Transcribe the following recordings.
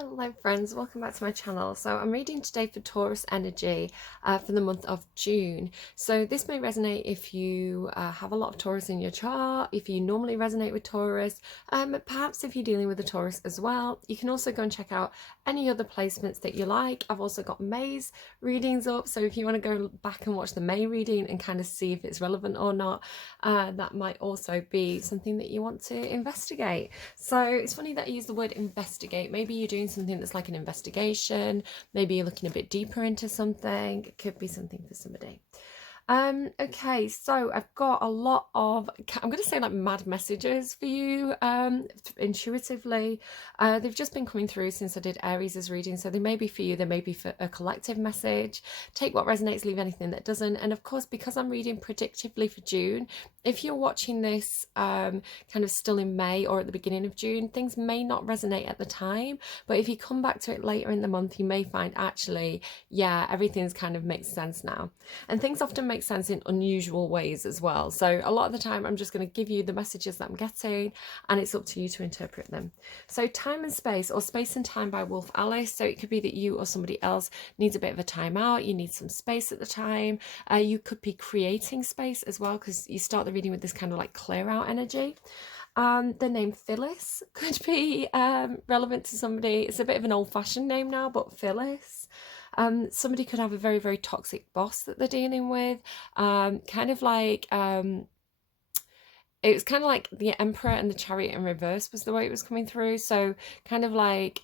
Hello friends, welcome back to my channel. So I'm reading today for Taurus energy for the month of June. So this may resonate if you have a lot of Taurus in your chart, if you normally resonate with Taurus, perhaps if you're dealing with a Taurus as well. You can also go and check out any other placements that you like. I've also got May's readings up, so if you want to go back and watch the May reading and kind of see if it's relevant or not, that might also be something that you want to investigate. So it's funny that I use the word investigate. Maybe you're doing something that's like an investigation, maybe you're looking a bit deeper into something. It could be something for somebody. Okay, so I've got a lot of, I'm going to say like mad messages for you, intuitively. They've just been coming through since I did Aries' reading, so they may be for you, they may be for a collective message. Take what resonates, leave anything that doesn't. And of course, because I'm reading predictively for June, if you're watching this kind of still in May or at the beginning of June, things may not resonate at the time, but if you come back to it later in the month, you may find actually, yeah, everything's kind of makes sense now. And things often make sense in unusual ways as well. So a lot of the time I'm just going to give you the messages that I'm getting, and it's up to you to interpret them. So Time and Space, or Space and Time by Wolf Alice. So it could be that you or somebody else needs a bit of a time out, you need some space at the time. You could be creating space as well, because you start the reading with this kind of like clear out energy. The name Phyllis could be relevant to somebody. It's a bit of an old-fashioned name now, but Phyllis. Somebody could have a very, very toxic boss that they're dealing with. Kind of like, it was kind of like the Emperor and the Chariot in reverse was the way it was coming through. So kind of like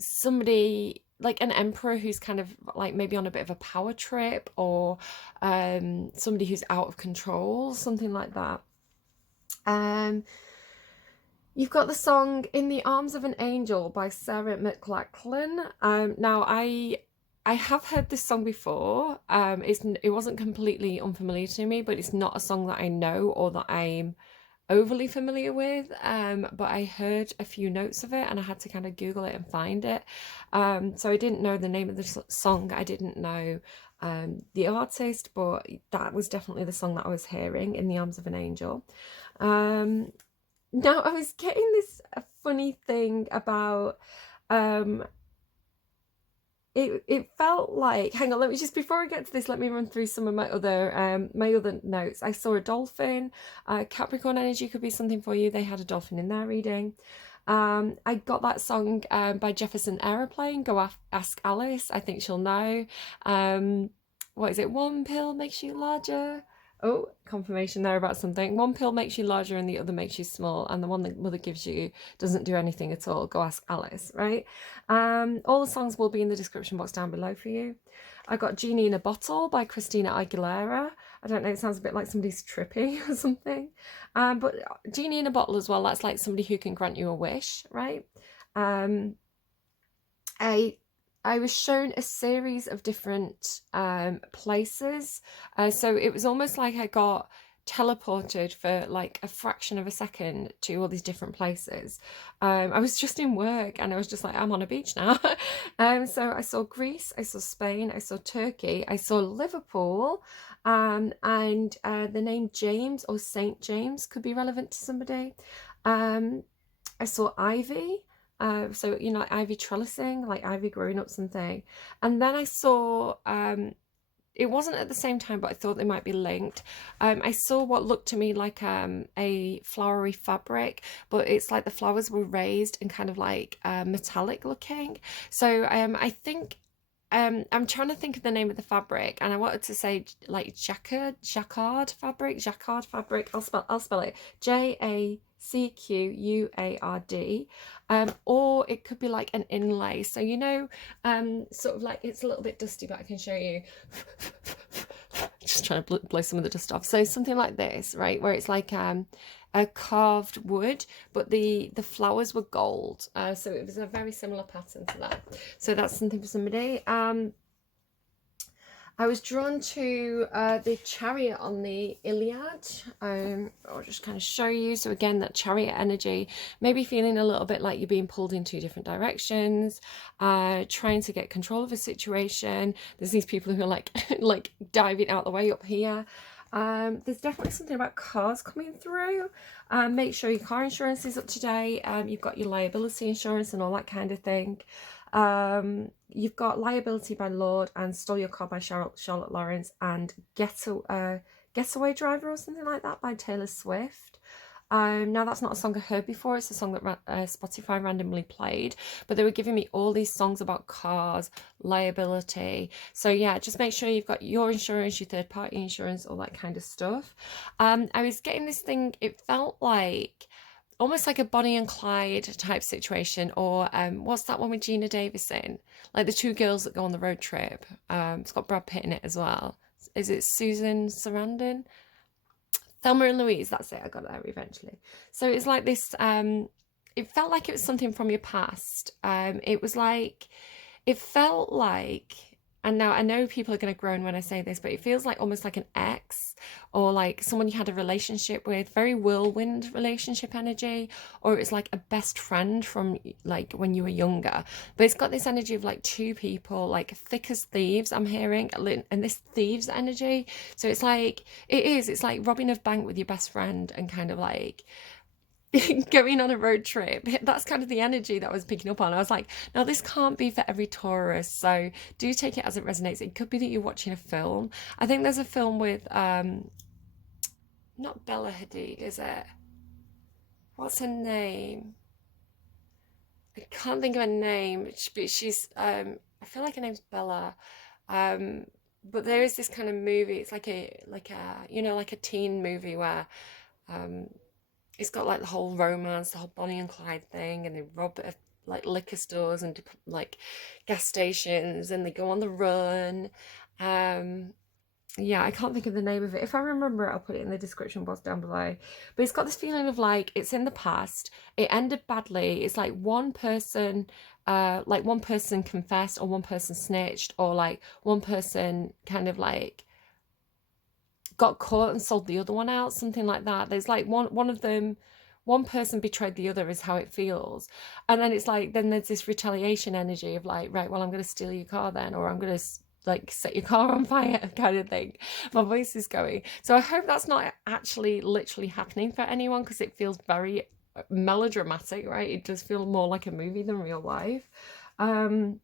somebody like an emperor who's kind of like maybe on a bit of a power trip, or somebody who's out of control, something like that. You've got the song In the Arms of an Angel by Sarah McLachlan. Now I have heard this song before. It wasn't completely unfamiliar to me, but it's not a song that I know or that I'm overly familiar with. But I heard a few notes of it and I had to kind of Google it and find it. So I didn't know the name of the song. I didn't know the artist, but that was definitely the song that I was hearing, In the Arms of an Angel. Now I was getting this funny thing about it felt like, hang on, let me just, before I get to this, let me run through some of my other notes. I saw a dolphin. Capricorn energy could be something for you. They had a dolphin in their reading. I got that song by Jefferson Aeroplane, Go Ask Alice. I think she'll know. What is it? One pill makes you larger. Oh, confirmation there about something. One pill makes you larger and the other makes you small, and the one that mother gives you doesn't do anything at all. Go ask Alice, right? All the songs will be in the description box down below for you. I got Genie in a Bottle by Christina Aguilera. I don't know, it sounds a bit like somebody's trippy or something. But Genie in a Bottle as well, that's like somebody who can grant you a wish, right? I was shown a series of different places. So it was almost like I got teleported for like a fraction of a second to all these different places. I was just in work and I was just like, I'm on a beach now. So I saw Greece, I saw Spain, I saw Turkey, I saw Liverpool, and the name James or Saint James could be relevant to somebody. I saw ivy. So, you know, like ivy trellising, like ivy growing up something. And then I saw, it wasn't at the same time, but I thought they might be linked. I saw what looked to me like a flowery fabric, but it's like the flowers were raised and kind of like metallic looking. So I think, I'm trying to think of the name of the fabric, and I wanted to say like jacquard fabric. I'll spell it JACQUARD. Or it could be like an inlay. So you know, sort of like, it's a little bit dusty, but I can show you. Just trying to blow some of the dust off. So something like this, right, where it's like a carved wood, but the flowers were gold. So it was a very similar pattern to that. So that's something for somebody. I was drawn to the chariot on the Iliad. I'll just kind of show you. So again, that chariot energy, maybe feeling a little bit like you're being pulled in two different directions, trying to get control of a situation. There's these people who are like, like diving out the way up here. There's definitely something about cars coming through. Make sure your car insurance is up to date. You've got your liability insurance and all that kind of thing. You've got Liability by Lord and Stole Your Car by Charlotte Lawrence and Getaway Driver or something like that by Taylor Swift. Now that's not a song I heard before, it's a song that Spotify randomly played, but they were giving me all these songs about cars, liability. So yeah, just make sure you've got your insurance, your third party insurance, all that kind of stuff. I was getting this thing, it felt like almost like a Bonnie and Clyde type situation, or what's that one with Gina Davison? Like the two girls that go on the road trip. It's got Brad Pitt in it as well. Is it Susan Sarandon? Thelma and Louise, that's it, I got there eventually. So it's like this, it felt like it was something from your past. It felt like, and now I know people are going to groan when I say this, but it feels like almost like an ex or like someone you had a relationship with, very whirlwind relationship energy, or it's like a best friend from like when you were younger. But it's got this energy of like two people, like thick as thieves, I'm hearing, and this thieves energy. So it's like, it's like robbing a bank with your best friend and kind of like going on a road trip. That's kind of the energy that I was picking up on. I was like, now this can't be for every Taurus, so do take it as it resonates. It could be that you're watching a film. I think there's a film with not Bella Hadid, is it? What's her name? I can't think of her name. She's I feel like her name's Bella. Um but there is this kind of movie. It's like a like a teen movie where um it's got like the whole romance, the whole Bonnie and Clyde thing, and they rob like liquor stores and like gas stations, and they go on the run. Um, yeah, I can't think of the name of it. If I remember it, I'll put it in the description box down below. But it's got this feeling of like it's in the past. It ended badly. It's like one person confessed, or one person snitched, or like one person kind of like got caught and sold the other one out, something like that. There's like one of them, one person betrayed the other is how it feels. And then it's like, then there's this retaliation energy of like, right, well, I'm going to steal your car then, or I'm going to like set your car on fire kind of thing. My voice is going. So I hope that's not actually literally happening for anyone, because it feels very melodramatic, right? It does feel more like a movie than real life. And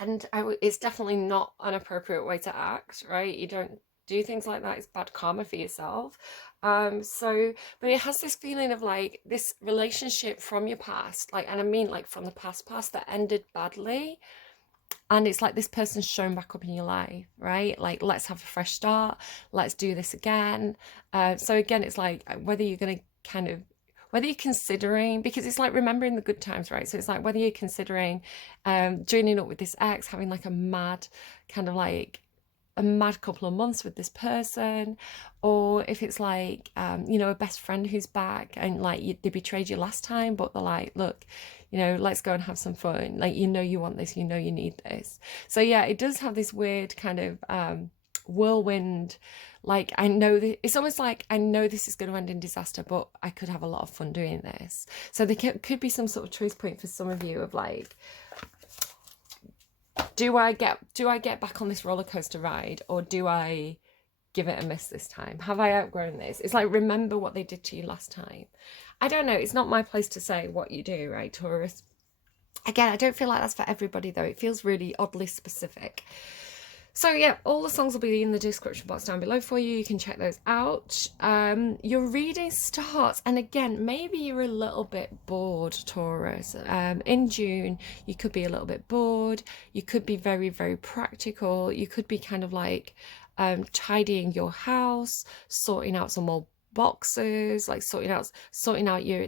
it's definitely not an appropriate way to act, right? You don't do things like that. It's bad karma for yourself. But it has this feeling of like this relationship from your past, like, and I mean like from the past that ended badly. And it's like this person's shown back up in your life, right? Like, let's have a fresh start. Let's do this again. So again, it's like whether you're going to kind of, whether you're considering, because it's like remembering the good times, right? So it's like whether you're considering joining up with this ex, having like a mad kind of like a mad couple of months with this person, or if it's like a best friend who's back and like they betrayed you last time, but they're like, look, let's go and have some fun, like, you want this, you need this. So yeah, it does have this weird kind of whirlwind, like, I know that it's almost like I know this is going to end in disaster, but I could have a lot of fun doing this. So there could be some sort of choice point for some of you of like, do I get back on this roller coaster ride, or do I give it a miss this time? Have I outgrown this? It's like, remember what they did to you last time. I don't know. It's not my place to say what you do, right, Taurus? Again, I don't feel like that's for everybody, though. It feels really oddly specific. So yeah, all the songs will be in the description box down below for you. You can check those out. Your reading starts, and again, maybe you're a little bit bored, Taurus. In June, you could be a little bit bored. You could be very, very practical. You could be kind of like tidying your house, sorting out some old boxes, like sorting out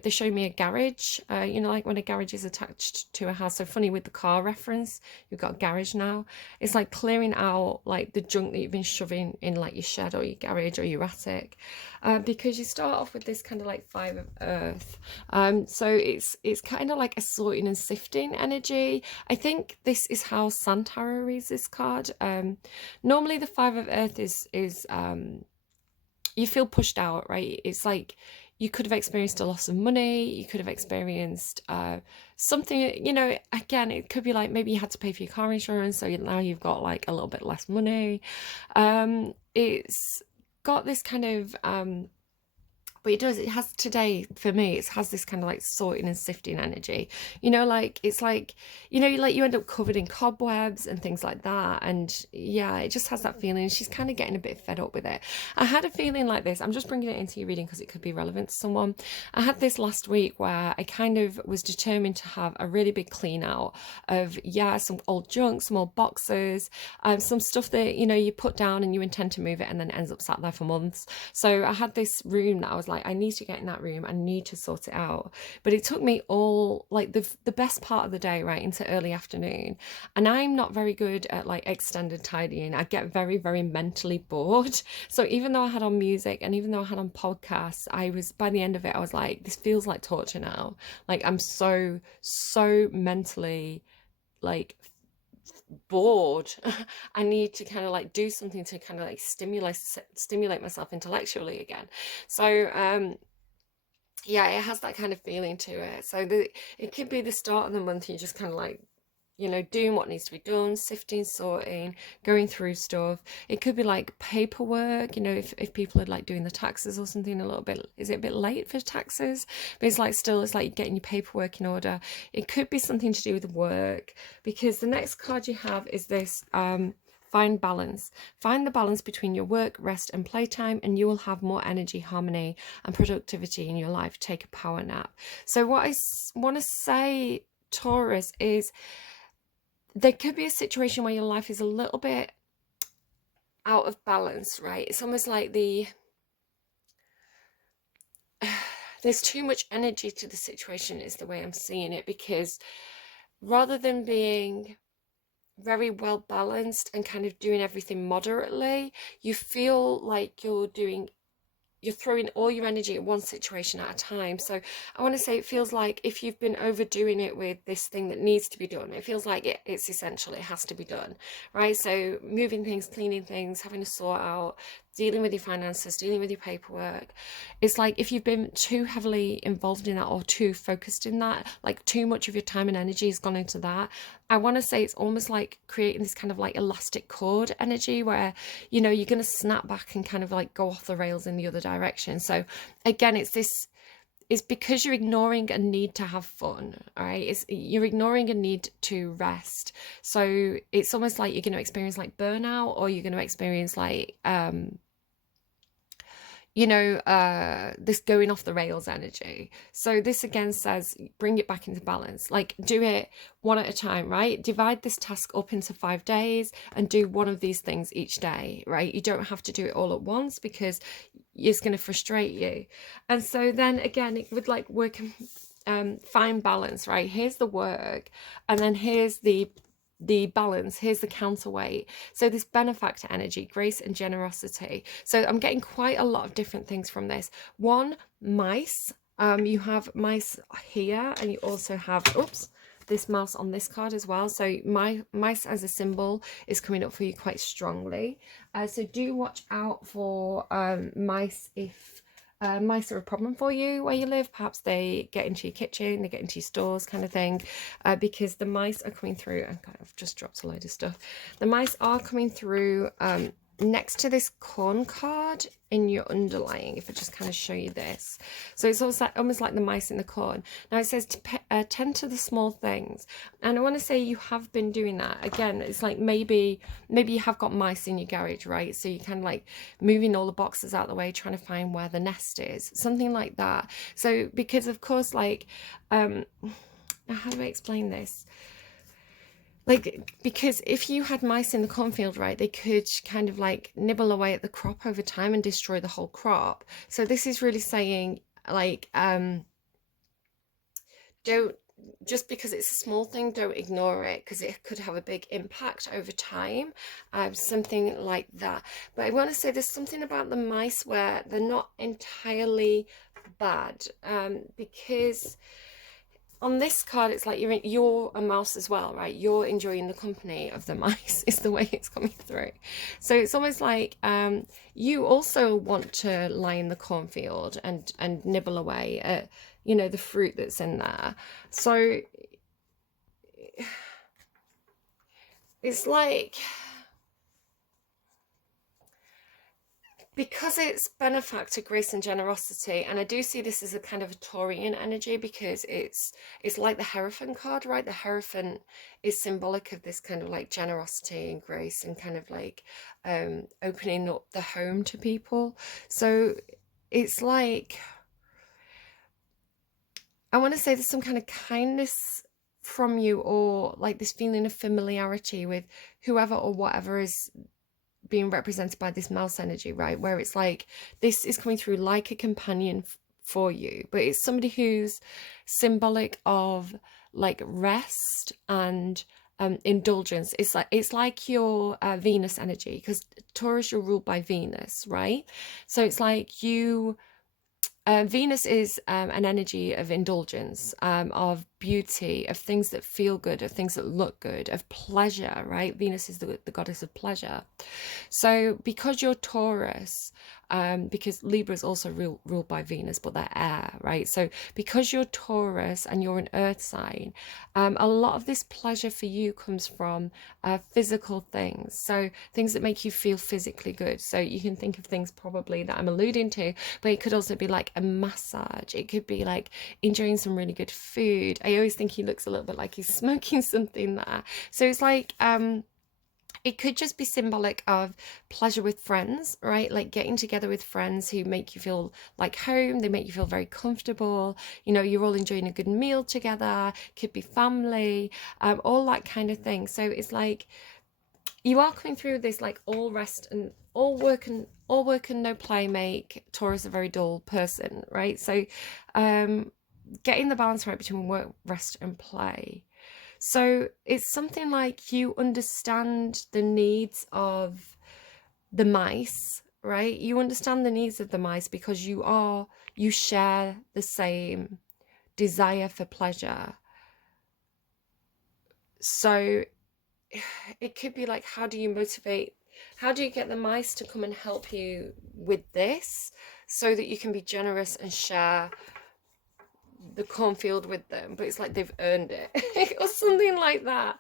they show me a garage, like when a garage is attached to a house. So funny with the car reference, you've got a garage now. It's like clearing out like the junk that you've been shoving in like your shed or your garage or your attic, because you start off with this kind of like Five of Earth. So it's kind of like a sorting and sifting energy. I think this is how Santara reads this card. Normally the Five of Earth is you feel pushed out, right? It's like you could have experienced a loss of money, you could have experienced something, again, it could be like maybe you had to pay for your car insurance, so now you've got like a little bit less money. It's got this kind of but it has today for me, it has this kind of like sorting and sifting energy, like it's like, like you end up covered in cobwebs and things like that. And yeah, it just has that feeling. She's kind of getting a bit fed up with it. I had a feeling like this. I'm just bringing it into your reading because it could be relevant to someone. I had this last week where I kind of was determined to have a really big clean out of, some old junk, some old boxes, some stuff that, you put down and you intend to move it and then it ends up sat there for months. So I had this room that I was like, I need to get in that room, I need to sort it out. But it took me all like the best part of the day, right, into early afternoon. And I'm not very good at like extended tidying. I get very, very mentally bored. So even though I had on music and even though I had on podcasts, I was, by the end of it, I was like, this feels like torture now. Like I'm so mentally like bored. I need to kind of like do something to kind of like stimulate myself intellectually again. So yeah, it has that kind of feeling to it. So it could be the start of the month, you just kind of like, doing what needs to be done, sifting, sorting, going through stuff. It could be like paperwork, if people are like doing the taxes or something a little bit. Is it a bit late for taxes? But it's like still, it's like getting your paperwork in order. It could be something to do with work, because the next card you have is this find balance. Find the balance between your work, rest, and playtime, and you will have more energy, harmony, and productivity in your life. Take a power nap. So what I want to say, Taurus, is there could be a situation where your life is a little bit out of balance, right? It's almost like there's too much energy to the situation is the way I'm seeing it, because rather than being very well balanced and kind of doing everything moderately, you feel like you're throwing all your energy at one situation at a time. So I want to say it feels like if you've been overdoing it with this thing that needs to be done, it feels like it's essential, it has to be done, right? So moving things, cleaning things, having to sort out, dealing with your finances, dealing with your paperwork. It's like if you've been too heavily involved in that or too focused in that, like too much of your time and energy has gone into that. I want to say it's almost like creating this kind of like elastic cord energy where, you're going to snap back and kind of like go off the rails in the other direction. So again, it's because you're ignoring a need to have fun, all right? You're ignoring a need to rest. So it's almost like you're going to experience like burnout, or you're going to experience like this going off the rails energy. So this again says bring it back into balance, like do it one at a time, right? Divide this task up into 5 days and do one of these things each day, right? You don't have to do it all at once because it's going to frustrate you. And so then again, it would like work, find balance, right? Here's the work, and then here's the balance, here's the counterweight. So this benefactor energy, grace and generosity. So I'm getting quite a lot of different things from this. One, mice. You have mice here, and you also have this mouse on this card as well. So my mice as a symbol is coming up for you quite strongly. So do watch out for mice if mice are a problem for you where you live. Perhaps they get into your kitchen, they get into your stores kind of thing, because the mice are coming through. And I've just dropped a load of stuff. The mice are coming through next to this corn card in your underlying, if I just kind of show you this. So it's almost like the mice in the corn. Now it says to attend to the small things, and I want to say you have been doing that. Again, it's like maybe you have got mice in your garage, right? So you're kind of like moving all the boxes out of the way, trying to find where the nest is, something like that. So because of course, like how do I explain this? Like, because if you had mice in the cornfield, right, they could kind of like nibble away at the crop over time and destroy the whole crop. So this is really saying like, don't, just because it's a small thing, don't ignore it, because it could have a big impact over time, something like that. But I want to say there's something about the mice where they're not entirely bad, because on this card, it's like you're a mouse as well, right? You're enjoying the company of the mice is the way it's coming through. So it's almost like you also want to lie in the cornfield and nibble away at, the fruit that's in there. So it's like, because it's benefactor, grace, and generosity, and I do see this as a kind of a Taurian energy, because it's like the Hierophant card, right? The Hierophant is symbolic of this kind of like generosity and grace, and kind of like opening up the home to people. So it's like, I want to say there's some kind of kindness from you, or like this feeling of familiarity with whoever or whatever is being represented by this mouse energy, right? Where it's like this is coming through like a companion for you, but it's somebody who's symbolic of like rest and indulgence. It's like your Venus energy, because Taurus, you're ruled by Venus, right? So it's like you, Venus is an energy of indulgence, of beauty, of things that feel good, of things that look good, of pleasure, right? Venus is the goddess of pleasure. So because you're Taurus, because Libra is also ruled by Venus, but they're air, right? So because you're Taurus and you're an earth sign, a lot of this pleasure for you comes from physical things. So things that make you feel physically good. So you can think of things probably that I'm alluding to, but it could also be like a massage. It could be like enjoying some really good food. I always think he looks a little bit like he's smoking something there. So it's like, it could just be symbolic of pleasure with friends, right? Like getting together with friends who make you feel like home. They make you feel very comfortable. You know, you're all enjoying a good meal together. Could be family, all that kind of thing. So it's like you are coming through this like all rest and all work and no play make Taurus a very dull person, right? So getting the balance right between work, rest, and play. So it's something like you understand the needs of the mice, right? You understand the needs of the mice because you share the same desire for pleasure. So it could be like, how do you get the mice to come and help you with this so that you can be generous and share the cornfield with them, but it's like they've earned it or something like that.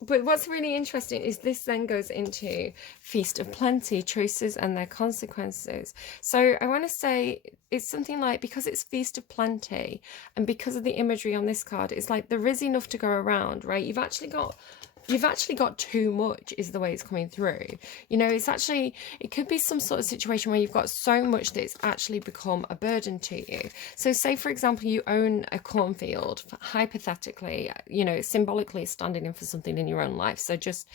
But what's really interesting is this then goes into Feast of Plenty, choices and their consequences. So I want to say it's something like, because it's Feast of Plenty and because of the imagery on this card, it's like there is enough to go around, right? You've actually got too much is the way it's coming through. You know, it could be some sort of situation where you've got so much that it's actually become a burden to you. So say, for example, you own a cornfield, hypothetically, you know, symbolically standing in for something in your own life. So just,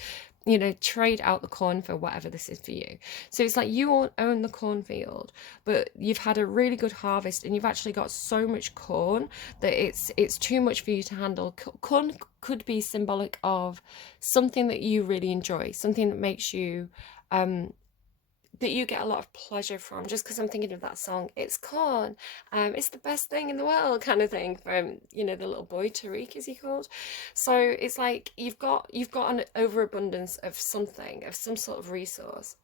you know, trade out the corn for whatever this is for you. So it's like you own the cornfield, but you've had a really good harvest and you've actually got so much corn that it's too much for you to handle. Corn could be symbolic of something that you really enjoy, something that makes you that you get a lot of pleasure from. Just because I'm thinking of that song, it's corn, it's the best thing in the world, kind of thing, from, you know, the little boy, Tariq is he called. So it's like you've got an overabundance of something, of some sort of resource,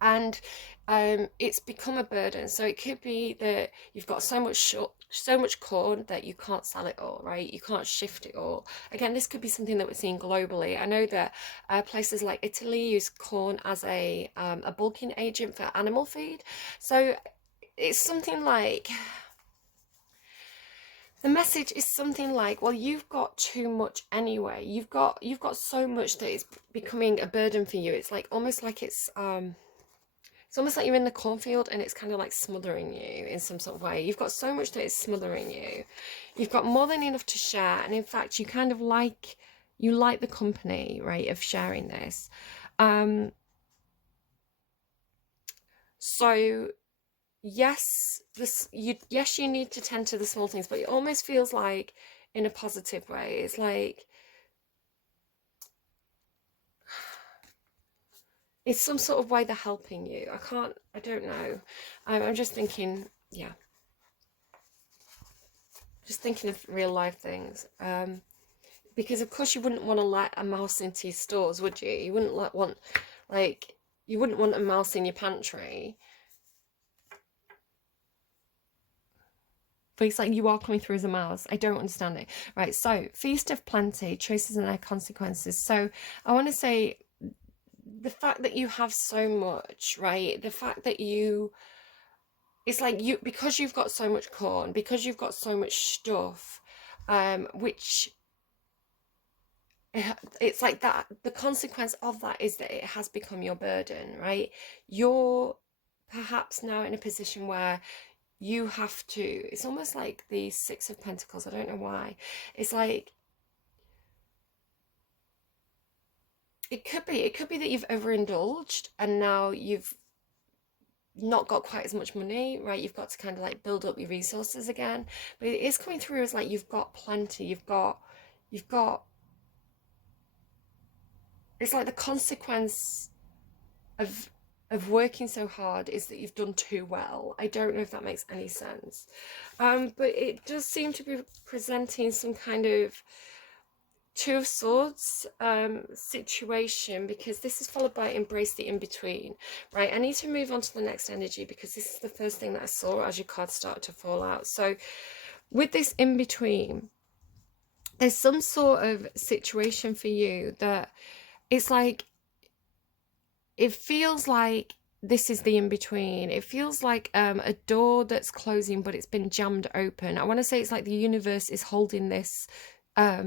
and it's become a burden. So it could be that you've got so much corn that you can't sell it all, right? You can't shift it all. Again, this could be something that we're seeing globally. I know that places like Italy use corn as a bulking agent for animal feed. So it's something like, the message is something like, well, you've got too much anyway. You've got so much that it's becoming a burden for you. It's like almost like it's almost like you're in the cornfield and it's kind of like smothering you in some sort of way. You've got so much that it's smothering you. You've got more than enough to share. And in fact, you kind of like the company, right, of sharing this. So yes, you need to tend to the small things, but it almost feels like in a positive way. It's like it's some sort of way they're helping you. I don't know. I'm just thinking, yeah, just thinking of real life things. Because of course you wouldn't want to let a mouse into your stores, would you? You wouldn't you wouldn't want a mouse in your pantry. But it's like you are coming through as a mouse. I don't understand it. Right, so Feast of Plenty, choices and their consequences. So I want to say the fact that you have so much, right? The fact that it's like you, because you've got so much corn, because you've got so much stuff, which it's like that, the consequence of that is that it has become your burden, right? You're perhaps now in a position where you have to, it's almost like the Six of Pentacles, I don't know why. It's like it could be that you've overindulged and now you've not got quite as much money, right? You've got to kind of like build up your resources again. But it is coming through as like you've got plenty, you've got it's like the consequence of working so hard is that you've done too well. I don't know if that makes any sense. But it does seem to be presenting some kind of Two of Swords situation, because this is followed by embrace the in-between, right? I need to move on to the next energy because this is the first thing that I saw as your cards started to fall out. So with this in-between, there's some sort of situation for you that it's like, it feels like this is the in-between. It feels like a door that's closing, but it's been jammed open. I want to say it's like the universe is holding this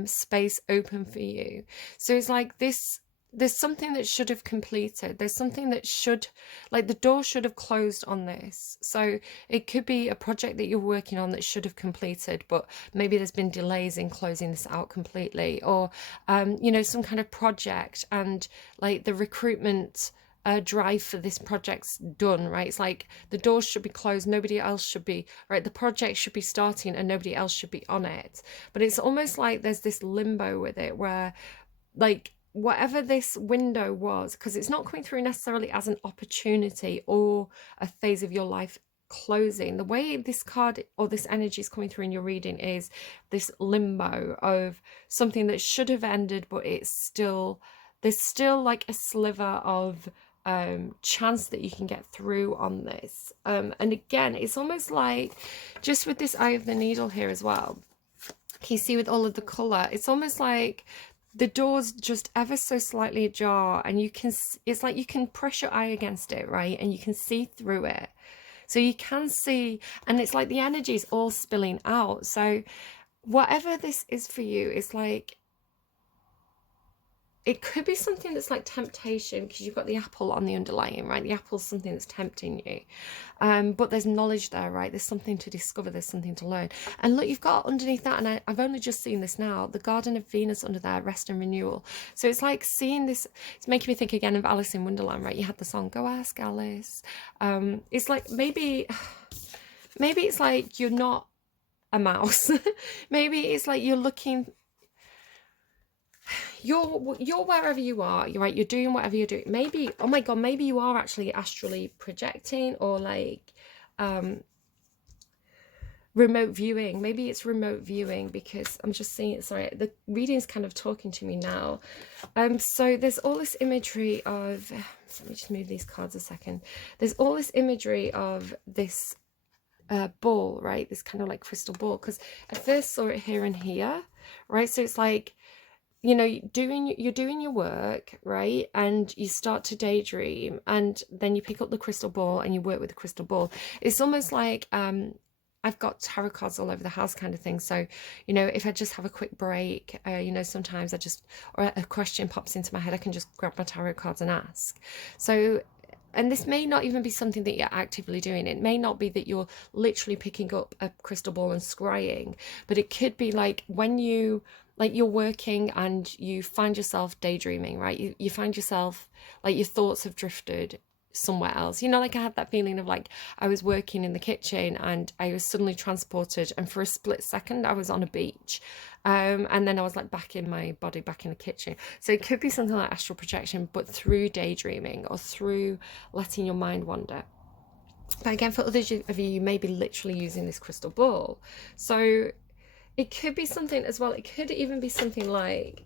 space open for you. So it's like this, there's something that should have completed. There's something that should, like the door should have closed on this. So it could be a project that you're working on that should have completed, but maybe there's been delays in closing this out completely, or you know, some kind of project and like the recruitment drive for this project's done, right? It's like the doors should be closed, nobody else should be, right? The project should be starting and nobody else should be on it. But it's almost like there's this limbo with it where like whatever this window was, because it's not coming through necessarily as an opportunity or a phase of your life closing. The way this card or this energy is coming through in your reading is this limbo of something that should have ended, but it's still, there's still like a sliver of chance that you can get through on this. And again, it's almost like just with this eye of the needle here as well, you see with all of the color, it's almost like the door's just ever so slightly ajar, and you can, it's like you can press your eye against it, right? And you can see through it. So you can see, and it's like the energy is all spilling out. So whatever this is for you, it's like, it could be something that's like temptation, because you've got the apple on the underlying, right? The apple's something that's tempting you. But there's knowledge there, right? There's something to discover, there's something to learn. And look, you've got underneath that, and I've only just seen this now, the Garden of Venus under there, rest and renewal. So it's like seeing this, it's making me think again of Alice in Wonderland, right? You had the song, Go Ask Alice. It's like maybe it's like you're not a mouse. Maybe it's like you're looking, you're wherever you are, you're right, you're doing whatever you're doing. Maybe, oh my god, maybe you are actually astrally projecting, or like remote viewing. Maybe it's remote viewing, because I'm just seeing it, sorry, the reading's kind of talking to me now. So there's all this imagery of, let me just move these cards a second. There's all this imagery of this ball, right? This kind of like crystal ball, because I first saw it here and here, right? So it's like, you know, you're doing your work, right? And you start to daydream, and then you pick up the crystal ball and you work with the crystal ball. It's almost like I've got tarot cards all over the house kind of thing. So, you know, if I just have a quick break, you know, sometimes I just, or a question pops into my head, I can just grab my tarot cards and ask. So, and this may not even be something that you're actively doing. It may not be that you're literally picking up a crystal ball and scrying, but it could be like when you, like you're working and you find yourself daydreaming, right? You find yourself, like your thoughts have drifted somewhere else. You know, like I had that feeling of like I was working in the kitchen and I was suddenly transported, and for a split second I was on a beach. And then I was like back in my body, back in the kitchen. So it could be something like astral projection, but through daydreaming or through letting your mind wander. But again, for others of you, you may be literally using this crystal ball. So it could be something as well. It could even be something like,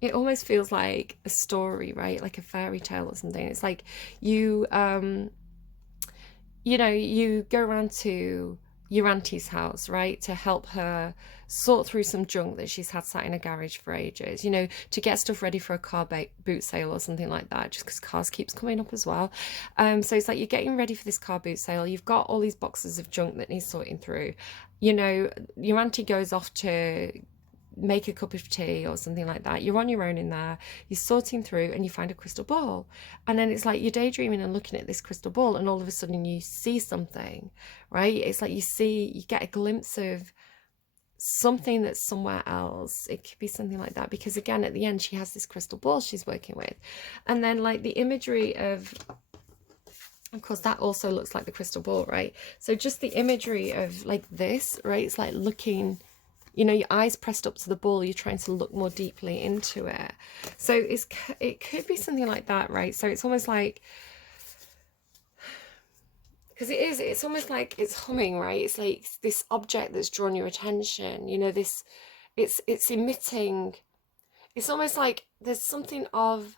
it almost feels like a story, right? Like a fairy tale or something. It's like you, you know, you go around to your auntie's house, right? To help her sort through some junk that she's had sat in a garage for ages, you know, to get stuff ready for a car boot sale or something like that, just because cars keeps coming up as well. So it's like you're getting ready for this car boot sale. You've got all these boxes of junk that needs sorting through. You know, your auntie goes off to make a cup of tea or something like that. You're on your own in there, you're sorting through, and you find a crystal ball. And then it's like you're daydreaming and looking at this crystal ball, and all of a sudden you see something, right? It's like you get a glimpse of something that's somewhere else. It could be something like that, because again, at the end, she has this crystal ball she's working with. And then like the imagery of course, that also looks like the crystal ball, right? So just the imagery of like this, right? It's like looking, you know, your eyes pressed up to the ball, you're trying to look more deeply into it. So it could be something like that, right? So it's almost like, because it's almost like it's humming, right? It's like this object that's drawn your attention, you know, this, it's emitting, it's almost like there's something of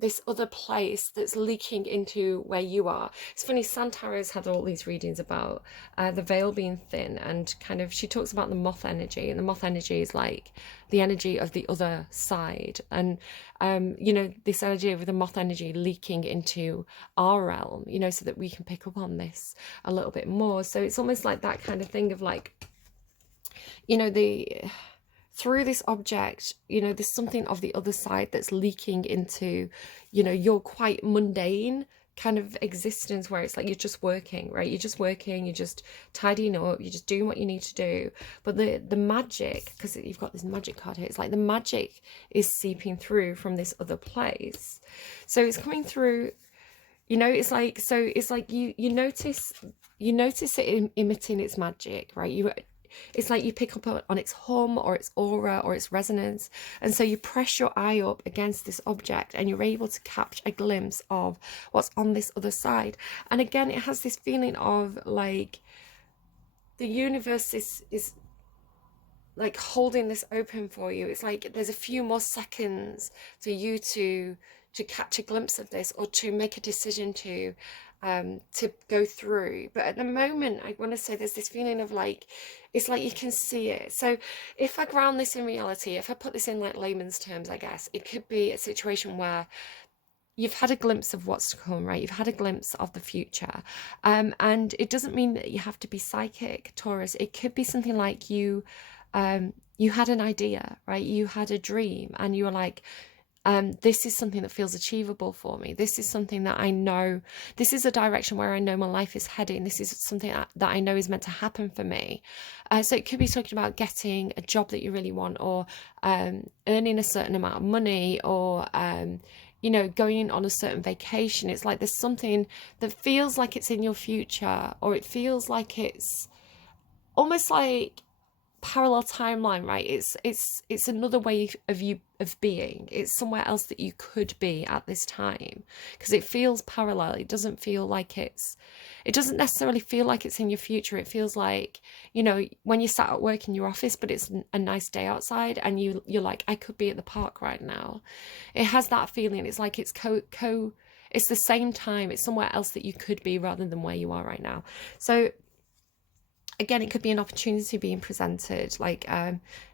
this other place that's leaking into where you are. It's funny, Santaro's had all these readings about the veil being thin, and kind of she talks about the moth energy, and the moth energy is like the energy of the other side, and you know, this energy of the moth energy leaking into our realm, you know, so that we can pick up on this a little bit more. So it's almost like that kind of thing of like, you know, through this object, you know, there's something of the other side that's leaking into, you know, your quite mundane kind of existence, where it's like you're just working, right? You're just working, you're just tidying up, you're just doing what you need to do. But the magic, because you've got this magic card here, it's like the magic is seeping through from this other place. So it's coming through, you know, it's like, so it's like you notice it emitting its magic, right? It's like you pick up on its hum or its aura or its resonance, and so you press your eye up against this object and you're able to catch a glimpse of what's on this other side. And again, it has this feeling of like the universe is like holding this open for you. It's like there's a few more seconds for you to catch a glimpse of this, or to make a decision to go through. But at the moment, I want to say there's this feeling of like, it's like you can see it. So if I ground this in reality, if I put this in like layman's terms, I guess it could be a situation where you've had a glimpse of what's to come, right? You've had a glimpse of the future. And it doesn't mean that you have to be psychic, Taurus. It could be something like you had an idea, right? You had a dream, and you were like, this is something that feels achievable for me. This is something that I know, this is a direction where I know my life is heading. This is something that I know is meant to happen for me. So it could be talking about getting a job that you really want, or earning a certain amount of money, or you know, going on a certain vacation. It's like there's something that feels like it's in your future, or it feels like it's almost like parallel timeline, right? It's another way of being. It's somewhere else that you could be at this time, because it feels parallel. It doesn't feel like it doesn't necessarily feel like it's in your future. It feels like, you know, when you sat at work in your office, but it's a nice day outside, and you're like, I could be at the park right now. It has that feeling. It's like it's it's the same time. It's somewhere else that you could be, rather than where you are right now. So again, it could be an opportunity being presented, like,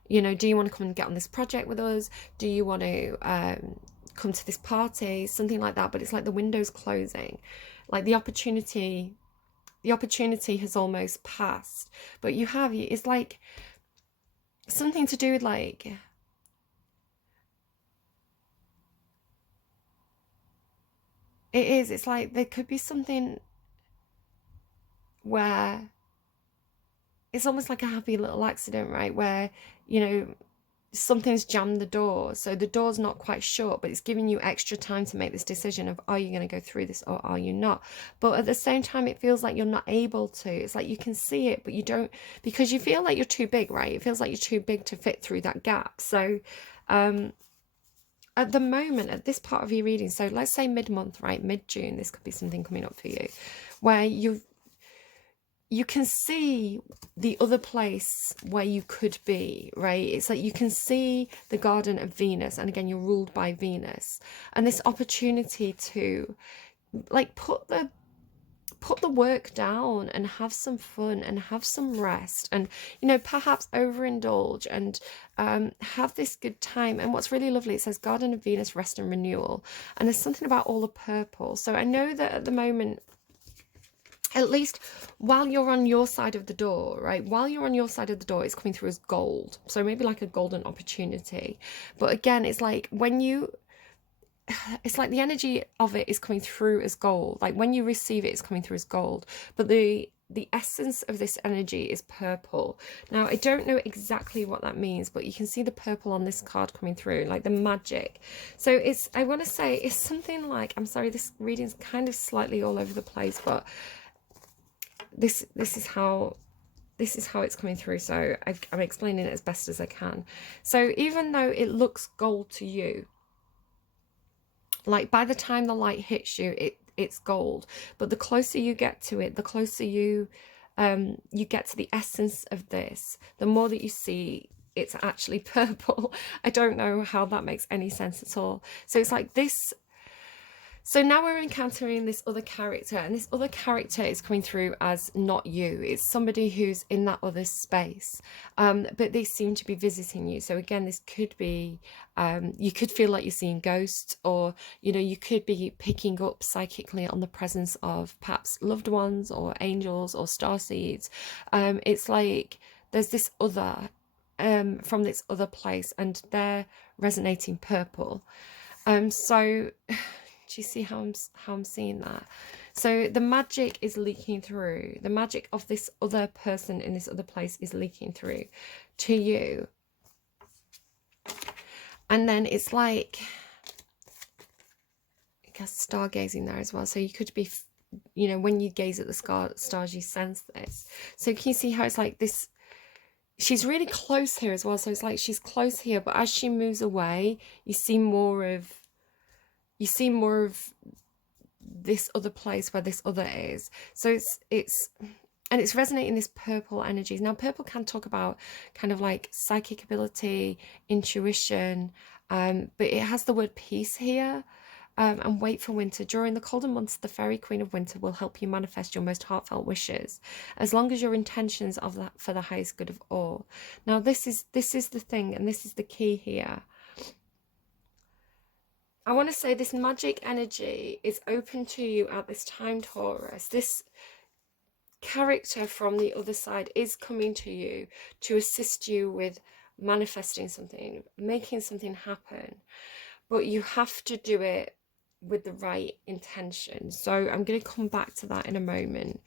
you know, do you want to come and get on this project with us? Do you want to come to this party? Something like that. But it's like the window's closing, like the opportunity has almost passed. But it's like something to do with like, it's like there could be something where it's almost like a happy little accident, right? Where, you know, something's jammed the door. So the door's not quite shut, but it's giving you extra time to make this decision of, are you going to go through this or are you not? But at the same time, it feels like you're not able to. It's like you can see it, but you don't, because you feel like you're too big, right? It feels like you're too big to fit through that gap. So at the moment, at this part of your reading, so let's say mid-month, right? Mid-June, this could be something coming up for you, where you can see the other place where you could be, right? It's like you can see the garden of Venus, and again, you're ruled by Venus, and this opportunity to like put put the work down and have some fun and have some rest, and, you know, perhaps overindulge and have this good time. And what's really lovely, it says Garden of Venus, rest and renewal. And there's something about all the purple. So I know that at the moment, at least while you're on your side of the door, right? While you're on your side of the door, it's coming through as gold. So maybe like a golden opportunity. But again, it's like when you, it's like the energy of it is coming through as gold. Like when you receive it, it's coming through as gold. But the essence of this energy is purple. Now, I don't know exactly what that means, but you can see the purple on this card coming through, like the magic. So it's, I want to say it's something like, I'm sorry, this reading's kind of slightly all over the place, but this is how it's coming through. So I'm explaining it as best as I can. So even though it looks gold to you, like by the time the light hits you, it's gold. But the closer you get to it, the closer you get to the essence of this, the more that you see it's actually purple. I don't know how that makes any sense at all. So it's like this. So now we're encountering this other character, and this other character is coming through as not you. It's somebody who's in that other space, but they seem to be visiting you. So again, this could be, you could feel like you're seeing ghosts, or, you know, you could be picking up psychically on the presence of perhaps loved ones or angels or starseeds. It's like there's this other, from this other place, and they're resonating purple. So do you see how I'm seeing that? So the magic is leaking through. The magic of this other person in this other place is leaking through to you. And then it's like, I guess, stargazing there as well. So you could be, you know, when you gaze at the stars, you sense this. So can you see how it's like this? She's really close here as well. So it's like she's close here, but as she moves away, you see more of this other place where this other is. So it's resonating this purple energies. Now, purple can talk about kind of like psychic ability, intuition, but it has the word peace here. And wait for winter. During the colder months, the fairy queen of winter will help you manifest your most heartfelt wishes, as long as your intentions are for the highest good of all. Now, this is the thing, and this is the key here. I want to say this magic energy is open to you at this time, Taurus. This character from the other side is coming to you to assist you with manifesting something, making something happen. But you have to do it with the right intention. So I'm going to come back to that in a moment.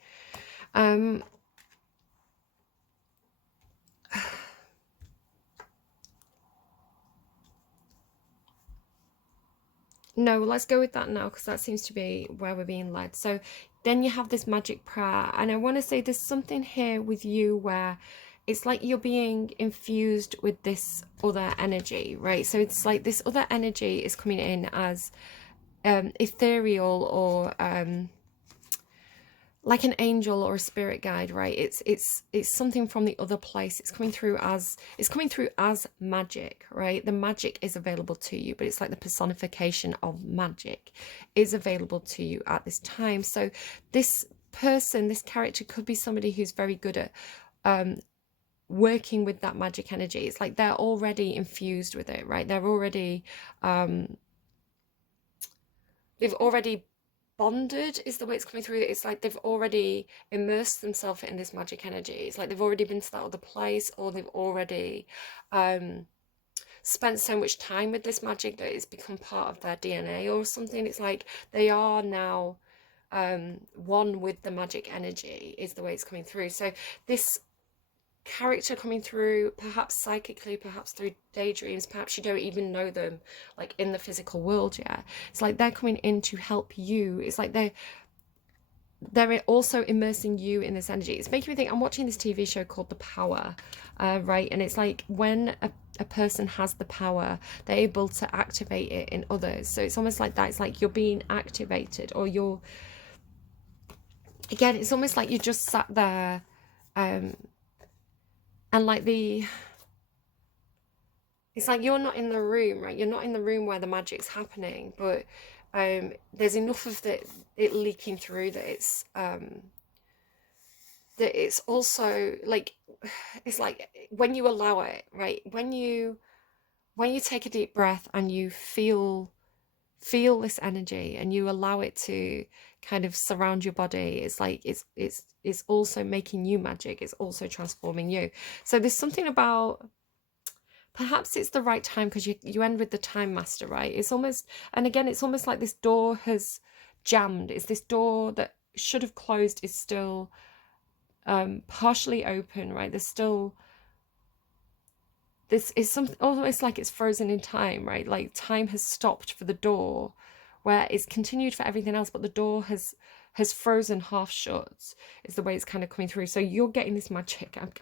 No, let's go with that now, because that seems to be where we're being led. So then you have this magic prayer, and I want to say there's something here with you where it's like you're being infused with this other energy, right? So it's like this other energy is coming in as ethereal, or like an angel or a spirit guide, right? It's something from the other place. It's coming through as magic, right? The magic is available to you, but it's like the personification of magic is available to you at this time. So this person, this character, could be somebody who's very good at working with that magic energy. It's like they're already infused with it, right? They're already they've already bonded, is the way it's coming through. It's like they've already immersed themselves in this magic energy. It's like they've already been to that other place, or they've already spent so much time with this magic that it's become part of their DNA or something. It's like they are now one with the magic energy, is the way it's coming through. So this character coming through, perhaps psychically, perhaps through daydreams, perhaps you don't even know them like in the physical world yet. It's like they're coming in to help you. It's like they're also immersing you in this energy. It's making me think, I'm watching this TV show called The Power, right? And it's like when a person has the power, they're able to activate it in others. So it's almost like that. It's like you're being activated, or you're, again, it's almost like you just sat there and like it's like you're not in the room, right? You're not in the room where the magic's happening, but there's enough of it leaking through that it's also like, it's like when you allow it, right? When you take a deep breath and you feel this energy and you allow it to kind of surround your body, it's like it's also making you magic, it's also transforming you. So there's something about, perhaps it's the right time, because you end with the time master, right? It's almost, and again, it's almost like this door has jammed. It's this door that should have closed is still partially open, right? There's still, this is something almost like it's frozen in time, right? Like time has stopped for the door, where it's continued for everything else, but the door has frozen half shut, is the way it's kind of coming through. So you're getting this magic. I'm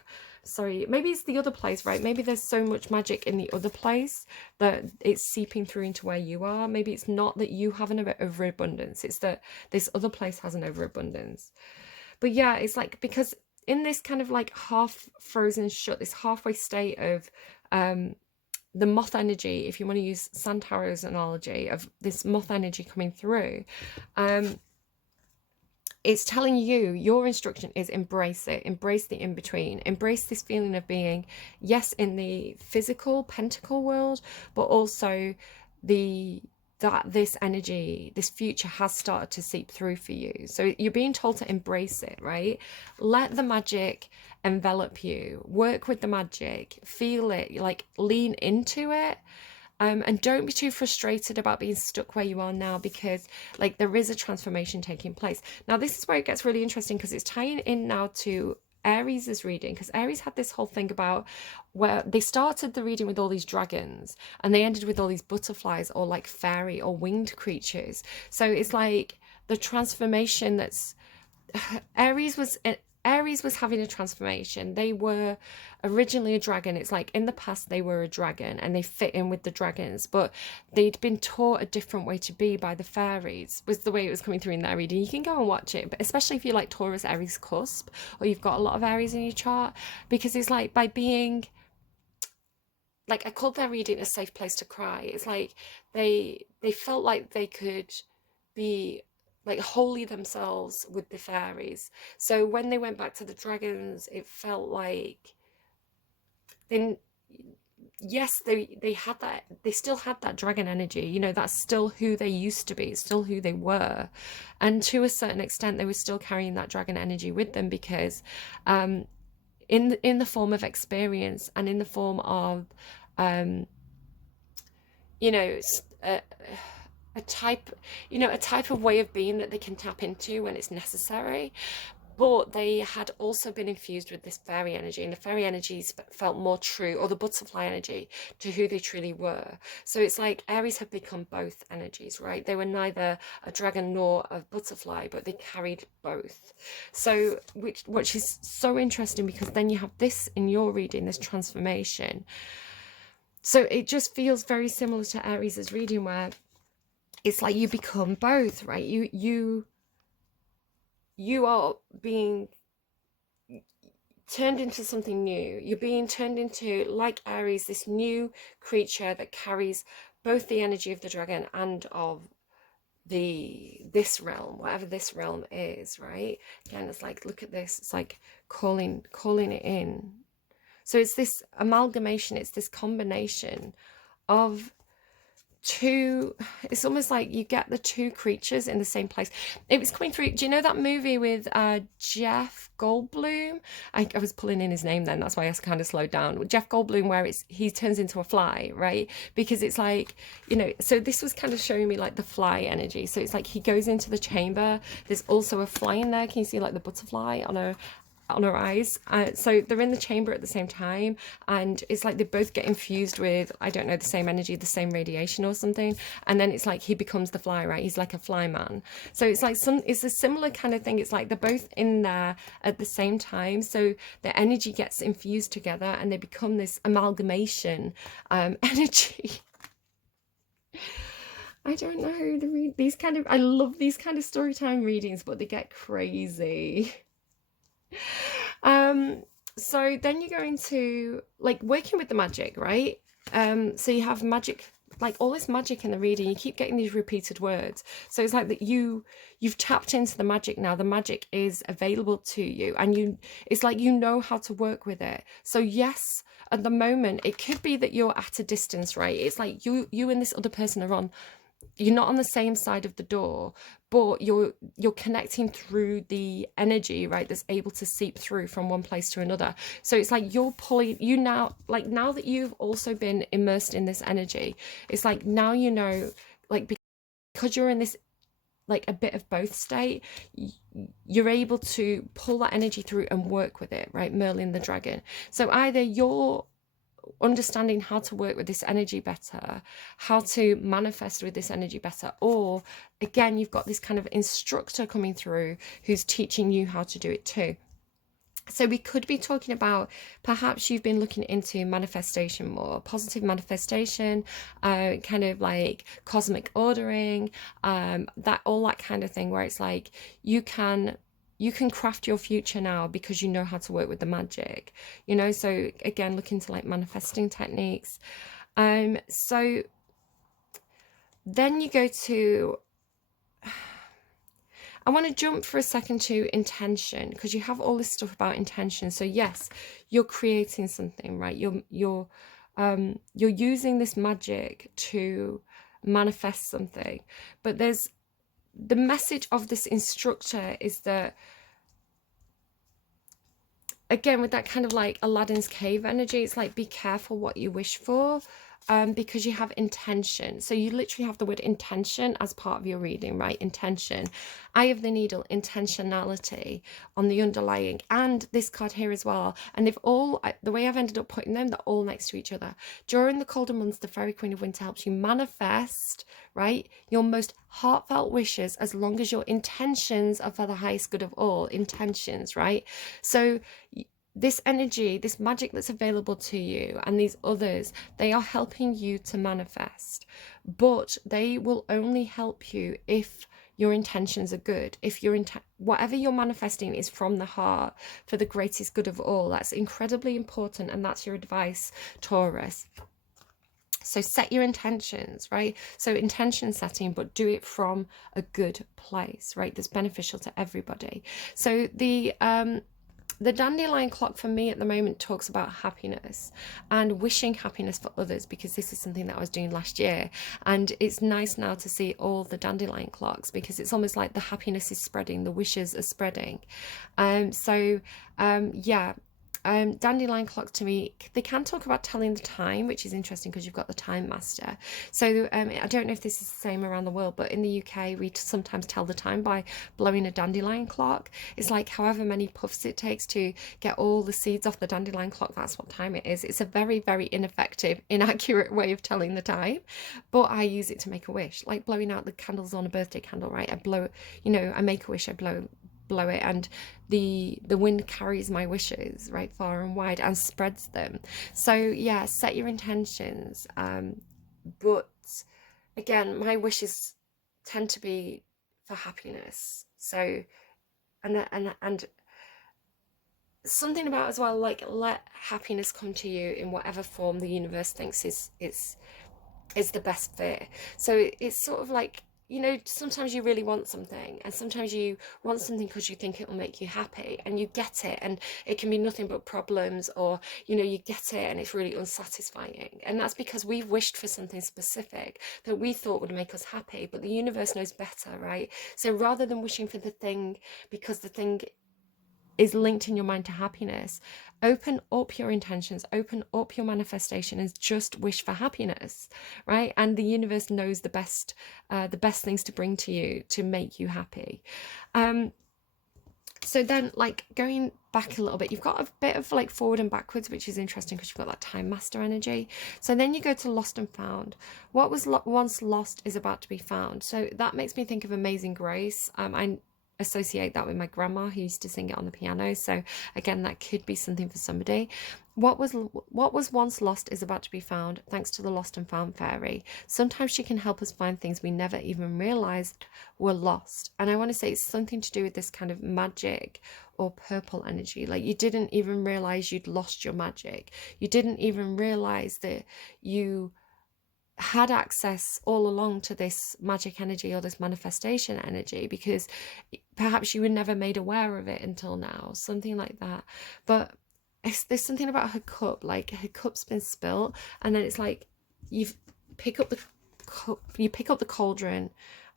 sorry, maybe it's the other place, right? Maybe there's so much magic in the other place that it's seeping through into where you are. Maybe it's not that you have an overabundance, it's that this other place has an overabundance. But yeah, it's like, because in this kind of like half frozen shut, this halfway state of the moth energy, if you want to use Santaro's analogy of this moth energy coming through, it's telling you, your instruction is embrace it, embrace the in-between, embrace this feeling of being, yes, in the physical pentacle world, but also that this energy, this future has started to seep through for you. So you're being told to embrace it, right? Let the magic envelop you, work with the magic, feel it, like lean into it. And don't be too frustrated about being stuck where you are now, because like there is a transformation taking place. Now this is where it gets really interesting, because it's tying in now to Aries' reading, because Aries had this whole thing about where they started the reading with all these dragons and they ended with all these butterflies or like fairy or winged creatures. So it's like the transformation that's Aries was having a transformation. They were originally a dragon. It's like in the past they were a dragon and they fit in with the dragons, but they'd been taught a different way to be by the fairies, was the way it was coming through in their reading. You can go and watch it, but especially if you like Taurus Aries cusp, or you've got a lot of Aries in your chart, because it's like by being, like, I called their reading a safe place to cry. It's like they felt like they could be like wholly themselves with the fairies. So when they went back to the dragons, it felt like then, yes, they had that, they still had that dragon energy, you know, that's still who they used to be, it's still who they were, and to a certain extent they were still carrying that dragon energy with them, because in the form of experience and in the form of you know, a type, you know, a type of way of being that they can tap into when it's necessary. But they had also been infused with this fairy energy, and the fairy energies felt more true, or the butterfly energy, to who they truly were. So it's like Aries have become both energies, right? They were neither a dragon nor a butterfly, but they carried both. So which is so interesting, because then you have this in your reading, this transformation. So it just feels very similar to Aries' reading, where it's like you become both, right? You are being turned into something new. You're being turned into, like Aries, this new creature that carries both the energy of the dragon and of this realm, whatever this realm is, right? Again, it's like, look at this, it's like calling it in. So it's this amalgamation, it's this combination of two, it's almost like you get the two creatures in the same place. It was coming through, do you know that movie with Jeff Goldblum? I was pulling in his name then, that's why I kind of slowed down. Jeff Goldblum, where he turns into a fly, right? Because it's like, you know, so this was kind of showing me like the fly energy. So it's like he goes into the chamber, there's also a fly in there. Can you see like the butterfly on her eyes? So they're in the chamber at the same time, and it's like they both get infused with, I don't know, the same energy, the same radiation or something, and then it's like he becomes the fly, right? He's like a fly man. So it's like it's a similar kind of thing. It's like they're both in there at the same time, so the energy gets infused together and they become this amalgamation energy. I don't know how to read these kind of, I love these kind of story time readings, but they get crazy. So then you go into like working with the magic, right? So you have magic like all this magic in the reading. You keep getting these repeated words, so it's like that you've tapped into the magic now. The magic is available to you, and it's like you know how to work with it. So yes, at the moment it could be that you're at a distance, right? It's like you and this other person are on, you're not on the same side of the door, but you're connecting through the energy, right, that's able to seep through from one place to another. So it's like you're pulling, you now, like now that you've also been immersed in this energy, it's like now you know, like because you're in this like a bit of both state, you're able to pull that energy through and work with it, right? Merlin the dragon. So either you're understanding how to work with this energy better, how to manifest with this energy better, or again, you've got this kind of instructor coming through who's teaching you how to do it too. So we could be talking about, perhaps you've been looking into manifestation more, positive manifestation, kind of like cosmic ordering, that all that kind of thing, where it's like you can craft your future now because you know how to work with the magic, you know. So again, look into like manifesting techniques. So then you go to, I want to jump for a second to intention, because you have all this stuff about intention. So yes, you're creating something, right? You're using this magic to manifest something. But there's the message of this instructor is that, again, with that kind of like Aladdin's cave energy, it's like be careful what you wish for. Because you have intention. So you literally have the word intention as part of your reading, right? Intention. Eye of the Needle, intentionality on the underlying. And this card here as well. And they've all, the way I've ended up putting them, they're all next to each other. During the colder months, the Fairy Queen of Winter helps you manifest, right, your most heartfelt wishes, as long as your intentions are for the highest good of all. Intentions, right? So this energy, this magic that's available to you, and these others, they are helping you to manifest, but they will only help you if your intentions are good. If your whatever you're manifesting is from the heart for the greatest good of all. That's incredibly important, and that's your advice, Taurus. So set your intentions, right? So intention setting, but do it from a good place, right? That's beneficial to everybody. So the dandelion clock for me at the moment talks about happiness and wishing happiness for others, because this is something that I was doing last year, and it's nice now to see all the dandelion clocks, because it's almost like the happiness is spreading, the wishes are spreading. Yeah. Dandelion clocks to me, they can talk about telling the time, which is interesting because you've got the time master. So I don't know if this is the same around the world, but in the UK we sometimes tell the time by blowing a dandelion clock. It's like however many puffs it takes to get all the seeds off the dandelion clock, that's what time it is. It's a very, very ineffective, inaccurate way of telling the time, but I use it to make a wish, like blowing out the candles on a birthday candle, right? I blow, you know, I make a wish, I blow it, and the wind carries my wishes right far and wide and spreads them. So yeah, set your intentions, but again, my wishes tend to be for happiness. So and something about as well, like, let happiness come to you in whatever form the universe thinks is the best fit. So it's sort of like, you know, sometimes you really want something, and sometimes you want something because you think it will make you happy, and you get it, and it can be nothing but problems, or, you know, you get it and it's really unsatisfying. And that's because we've wished for something specific that we thought would make us happy, but the universe knows better, right? So rather than wishing for the thing because the thing is linked in your mind to happiness, open up your intentions, open up your manifestation, and just wish for happiness, right? And the universe knows the best things to bring to you to make you happy. So then, like, going back a little bit, you've got a bit of like forward and backwards, which is interesting because you've got that time master energy. So then you go to lost and found. What was once lost is about to be found. So that makes me think of Amazing Grace. I associate that with my grandma, who used to sing it on the piano. So again, that could be something for somebody. What was once lost is about to be found, thanks to the lost and found fairy. Sometimes she can help us find things we never even realized were lost. And I want to say it's something to do with this kind of magic or purple energy. Like, you didn't even realize you'd lost your magic. You didn't even realize that you had access all along to this magic energy or this manifestation energy, because perhaps you were never made aware of it until now, something like that. But there's something about her cup, like her cup's been spilt, and then it's like you pick up the cup, you pick up the cauldron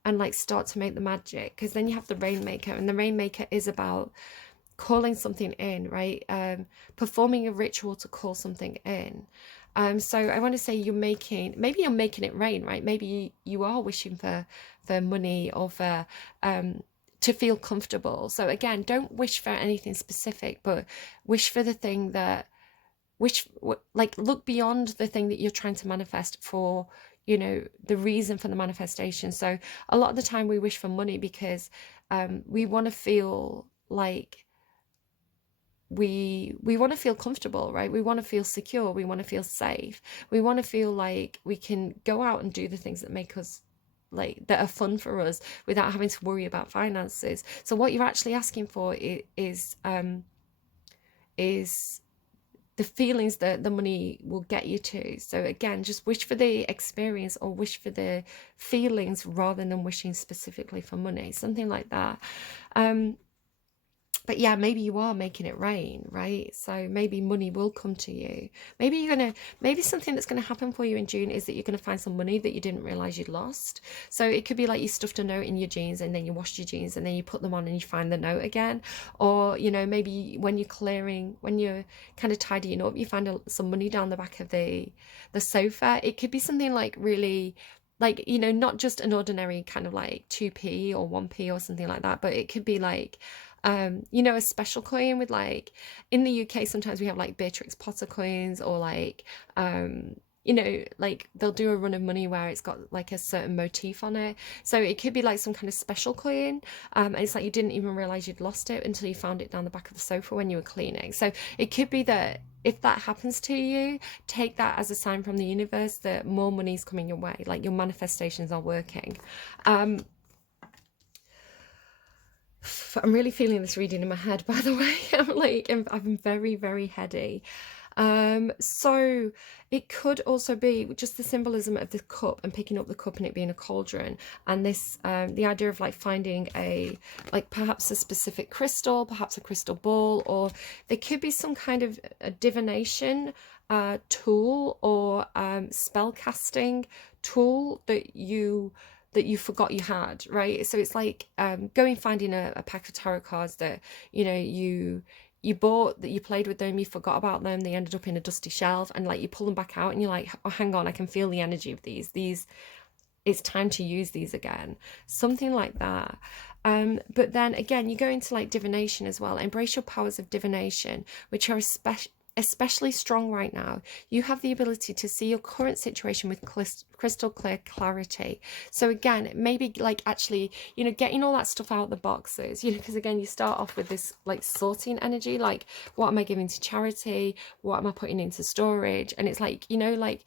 and like start to make the magic, because then you have the rainmaker, and the rainmaker is about calling something in, right? Performing a ritual to call something in. So I want to say maybe you're making it rain, right? Maybe you are wishing for money, or for to feel comfortable. So again, don't wish for anything specific, but wish for the thing that like look beyond the thing that you're trying to manifest for, you know, the reason for the manifestation. So a lot of the time we wish for money because we want to feel like we want to feel comfortable, right? We want to feel secure, we want to feel safe, we want to feel like we can go out and do the things that make us, like, that are fun for us, without having to worry about finances. So what you're actually asking for is the feelings that the money will get you to. So again, just wish for the experience, or wish for the feelings, rather than wishing specifically for money, something like that. But yeah, maybe you are making it rain, right? So maybe money will come to you. Maybe something that's going to happen for you in June is that you're going to find some money that you didn't realize you'd lost. So it could be like you stuffed a note in your jeans, and then you washed your jeans, and then you put them on and you find the note again. Or, you know, maybe when you're kind of tidying up, you find some money down the back of the sofa. It could be something like really, like, you know, not just an ordinary kind of like 2p or 1p or something like that, but it could be like, you know, a special coin with, like, in the UK sometimes we have like Beatrix Potter coins, or like, you know, like they'll do a run of money where it's got like a certain motif on it. So it could be like some kind of special coin, and it's like you didn't even realize you'd lost it until you found it down the back of the sofa when you were cleaning. So it could be that if that happens to you, take that as a sign from the universe that more money is coming your way, like your manifestations are working. I'm really feeling this reading in my head, by the way. I'm very, very heady. So it could also be just the symbolism of the cup, and picking up the cup and it being a cauldron, and this the idea of like finding perhaps a specific crystal, perhaps a crystal ball, or there could be some kind of a divination tool, or spell casting tool that you forgot you had, right? So it's like finding a pack of tarot cards that, you know, you bought, that you played with them, you forgot about them, they ended up in a dusty shelf, and like you pull them back out and you're like, oh, hang on, I can feel the energy of these, it's time to use these again, something like that. But then again, you go into like divination as well. Embrace your powers of divination, which are especially strong right now. You have the ability to see your current situation with crystal clear clarity. So again, maybe like actually, you know, getting all that stuff out of the boxes, you know, because again, you start off with this like sorting energy, like what am I giving to charity, what am I putting into storage? And it's like, you know, like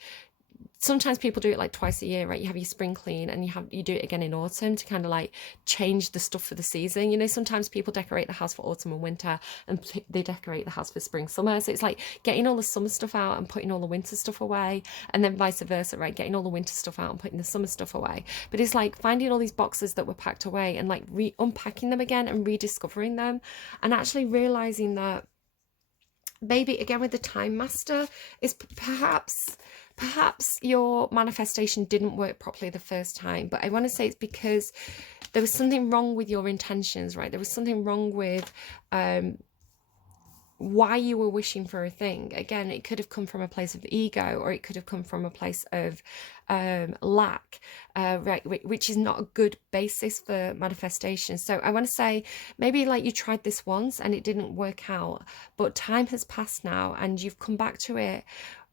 sometimes people do it like twice a year, right? You have your spring clean, and you do it again in autumn to kind of like change the stuff for the season. You know, sometimes people decorate the house for autumn and winter, and they decorate the house for spring, summer. So it's like getting all the summer stuff out and putting all the winter stuff away, and then vice versa, right? Getting all the winter stuff out and putting the summer stuff away. But it's like finding all these boxes that were packed away and like unpacking them again and rediscovering them, and actually realizing that maybe again with the Time Master is perhaps your manifestation didn't work properly the first time, but I want to say it's because there was something wrong with your intentions, right? There was something wrong with why you were wishing for a thing. Again, it could have come from a place of ego, or it could have come from a place of lack, right, which is not a good basis for manifestation. So I want to say maybe like you tried this once and it didn't work out, but time has passed now and you've come back to it,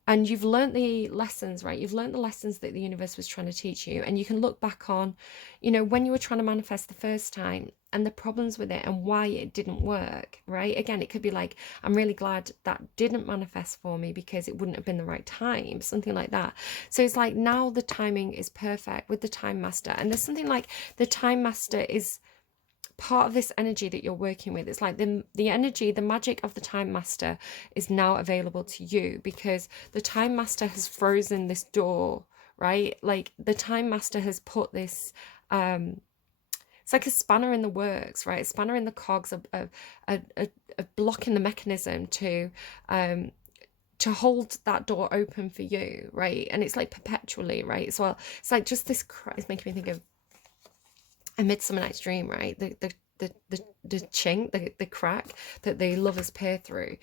and you've learned the lessons, right? You've learned the lessons that the universe was trying to teach you, and you can look back on, you know, when you were trying to manifest the first time and the problems with it and why it didn't work, right? Again, it could be like, I'm really glad that didn't manifest for me because it wouldn't have been the right time, something like that. So it's like now the timing is perfect with the Time Master, and there's something like the Time Master is part of this energy that you're working with. It's like the energy, the magic of the Time Master is now available to you, because the Time Master has frozen this door, right? Like the Time Master has put this, it's like a spanner in the works, right? A spanner in the cogs, a block in the mechanism to hold that door open for you, right? And it's like perpetually, right? As well, it's like just this. It's making me think of A Midsummer Night's Dream, right? The chink, the crack that the lovers peer through,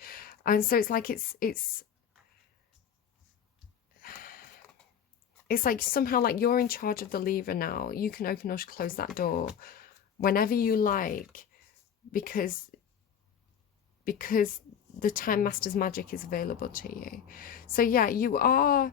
and so it's like it's like somehow like you're in charge of the lever now. You can open or close that door whenever you like, because the Time Master's magic is available to you. So yeah, you are,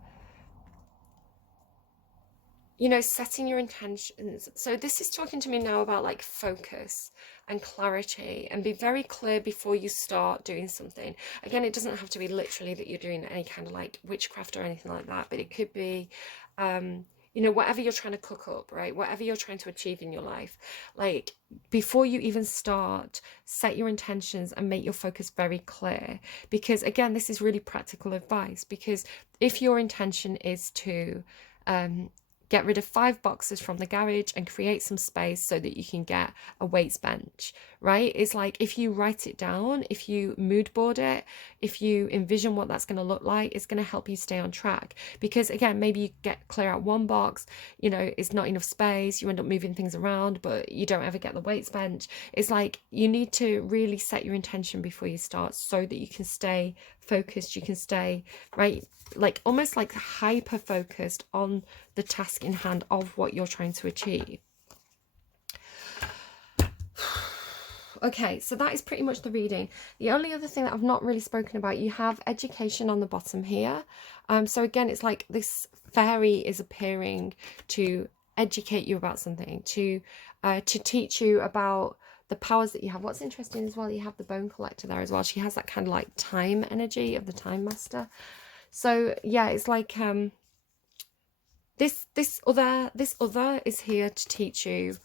you know, setting your intentions. So this is talking to me now about like focus and clarity, and be very clear before you start doing something. Again, it doesn't have to be literally that you're doing any kind of like witchcraft or anything like that, but it could be, you know, whatever you're trying to cook up, right? Whatever you're trying to achieve in your life, like before you even start, set your intentions and make your focus very clear. Because again, this is really practical advice, because if your intention is to, get rid of 5 boxes from the garage and create some space so that you can get a weights bench, right? It's like if you write it down, if you mood board it, if you envision what that's going to look like, it's going to help you stay on track. Because again, maybe you get clear out 1 box, you know, it's not enough space, you end up moving things around, but you don't ever get the weights bench. It's like you need to really set your intention before you start so that you can stay focused, you can stay, right, like almost like hyper focused on the task in hand of what you're trying to achieve. Okay, so that is pretty much the reading. The only other thing that I've not really spoken about, you have education on the bottom here. So again, it's like this fairy is appearing to educate you about something, to teach you about the powers that you have. What's interesting as well, you have the bone collector there as well. She has that kind of like time energy of the Time Master. So yeah, it's like this other is here to teach you,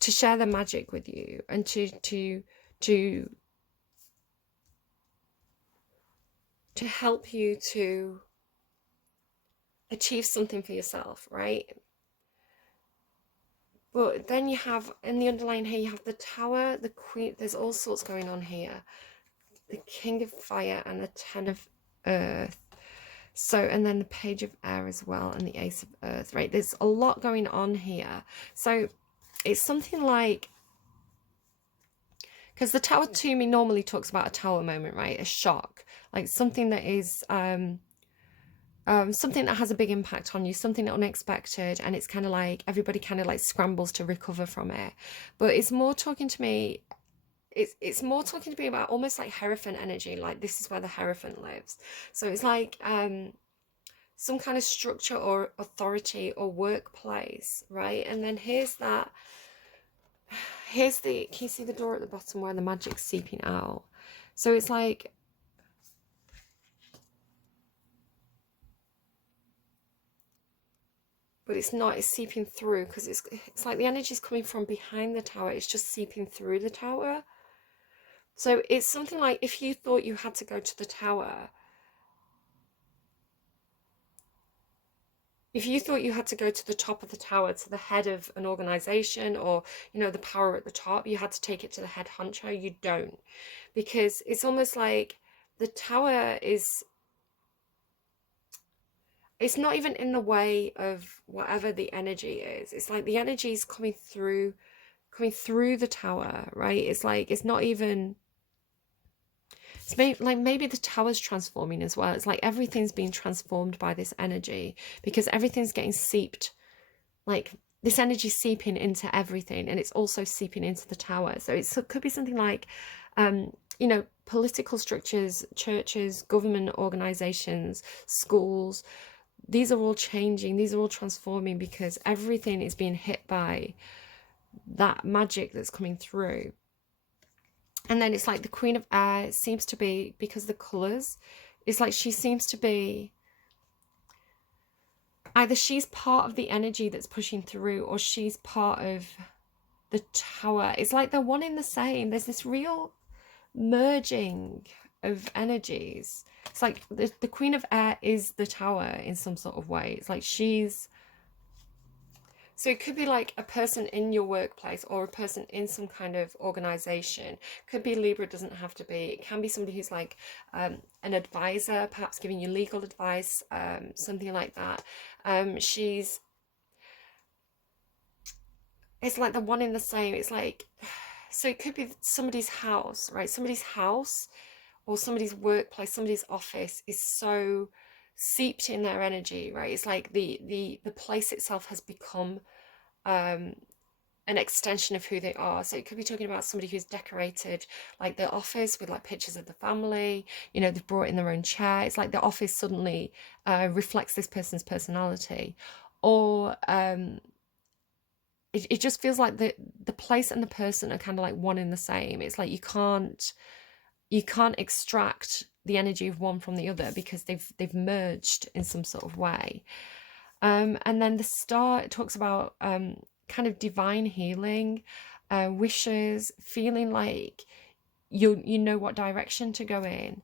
to share the magic with you, and to help you to achieve something for yourself, right? But then you have in the underline here, you have the Tower, the Queen. There's all sorts going on here. The King of Fire and the Ten of Earth. So, and then the Page of Air as well, and the Ace of Earth, right? There's a lot going on here. So it's something like, because the Tower to me normally talks about a tower moment, right? A shock, like something that is something that has a big impact on you, something unexpected, and it's kind of like everybody kind of like scrambles to recover from it. But it's more talking to me, it's more talking to me about almost like Hierophant energy, like this is where the Hierophant lives. So it's like some kind of structure or authority or workplace, right? And then here's the, can you see the door at the bottom where the magic's seeping out? So it's like, but it's not, it's seeping through, because it's like the energy's coming from behind the tower, it's just seeping through the tower. So it's something like if you thought you had to go to the tower, if you thought you had to go to the top of the tower, to the head of an organization, or, you know, the power at the top, you had to take it to the head honcho, you don't. Because it's almost like the tower is, it's not even in the way of whatever the energy is. It's like the energy is coming through the tower, right? It's like, it's not even, it's maybe the tower's transforming as well. It's like everything's being transformed by this energy, because everything's getting seeped, like this energy seeping into everything, and it's also seeping into the tower. So it could be something like, you know, political structures, churches, government organizations, schools. These are all changing, these are all transforming, because everything is being hit by that magic that's coming through. And then it's like the Queen of Air seems to be, because the colours, it's like she seems to be, either she's part of the energy that's pushing through, or she's part of the tower. It's like they're one in the same. There's this real merging of energies. It's like the Queen of Air is the Tower in some sort of way. It's like she's... So it could be like a person in your workplace or a person in some kind of organization. Could be Libra, doesn't have to be. It can be somebody who's like an advisor, perhaps giving you legal advice, something like that. She's... It's like the one in the same. It's like... So it could be somebody's house, right? Somebody's house or somebody's workplace, somebody's office is so seeped in their energy, right? It's like the place itself has become an extension of who they are. So it could be talking about somebody who's decorated like their office with like pictures of the family, you know, they've brought in their own chair. It's like the office suddenly reflects this person's personality. Or it just feels like the place and the person are kind of like one in the same. It's like you can't extract the energy of one from the other because they've merged in some sort of way. And then the star, it talks about kind of divine healing, wishes, feeling like you know what direction to go in.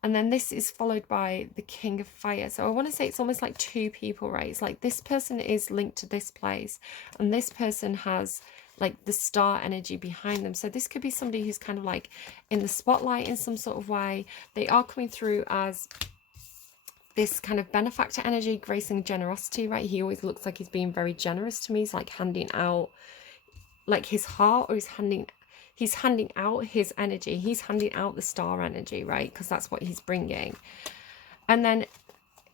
And then this is followed by the King of Fire. So I want to say it's almost like two people, right? It's like this person is linked to this place and this person has like the star energy behind them. So this could be somebody who's kind of like in the spotlight in some sort of way. They are coming through as this kind of benefactor energy, grace and generosity, right? He always looks like he's being very generous to me. He's like handing out like his heart, or he's handing out his energy. He's handing out the star energy, right? Because that's what he's bringing. And then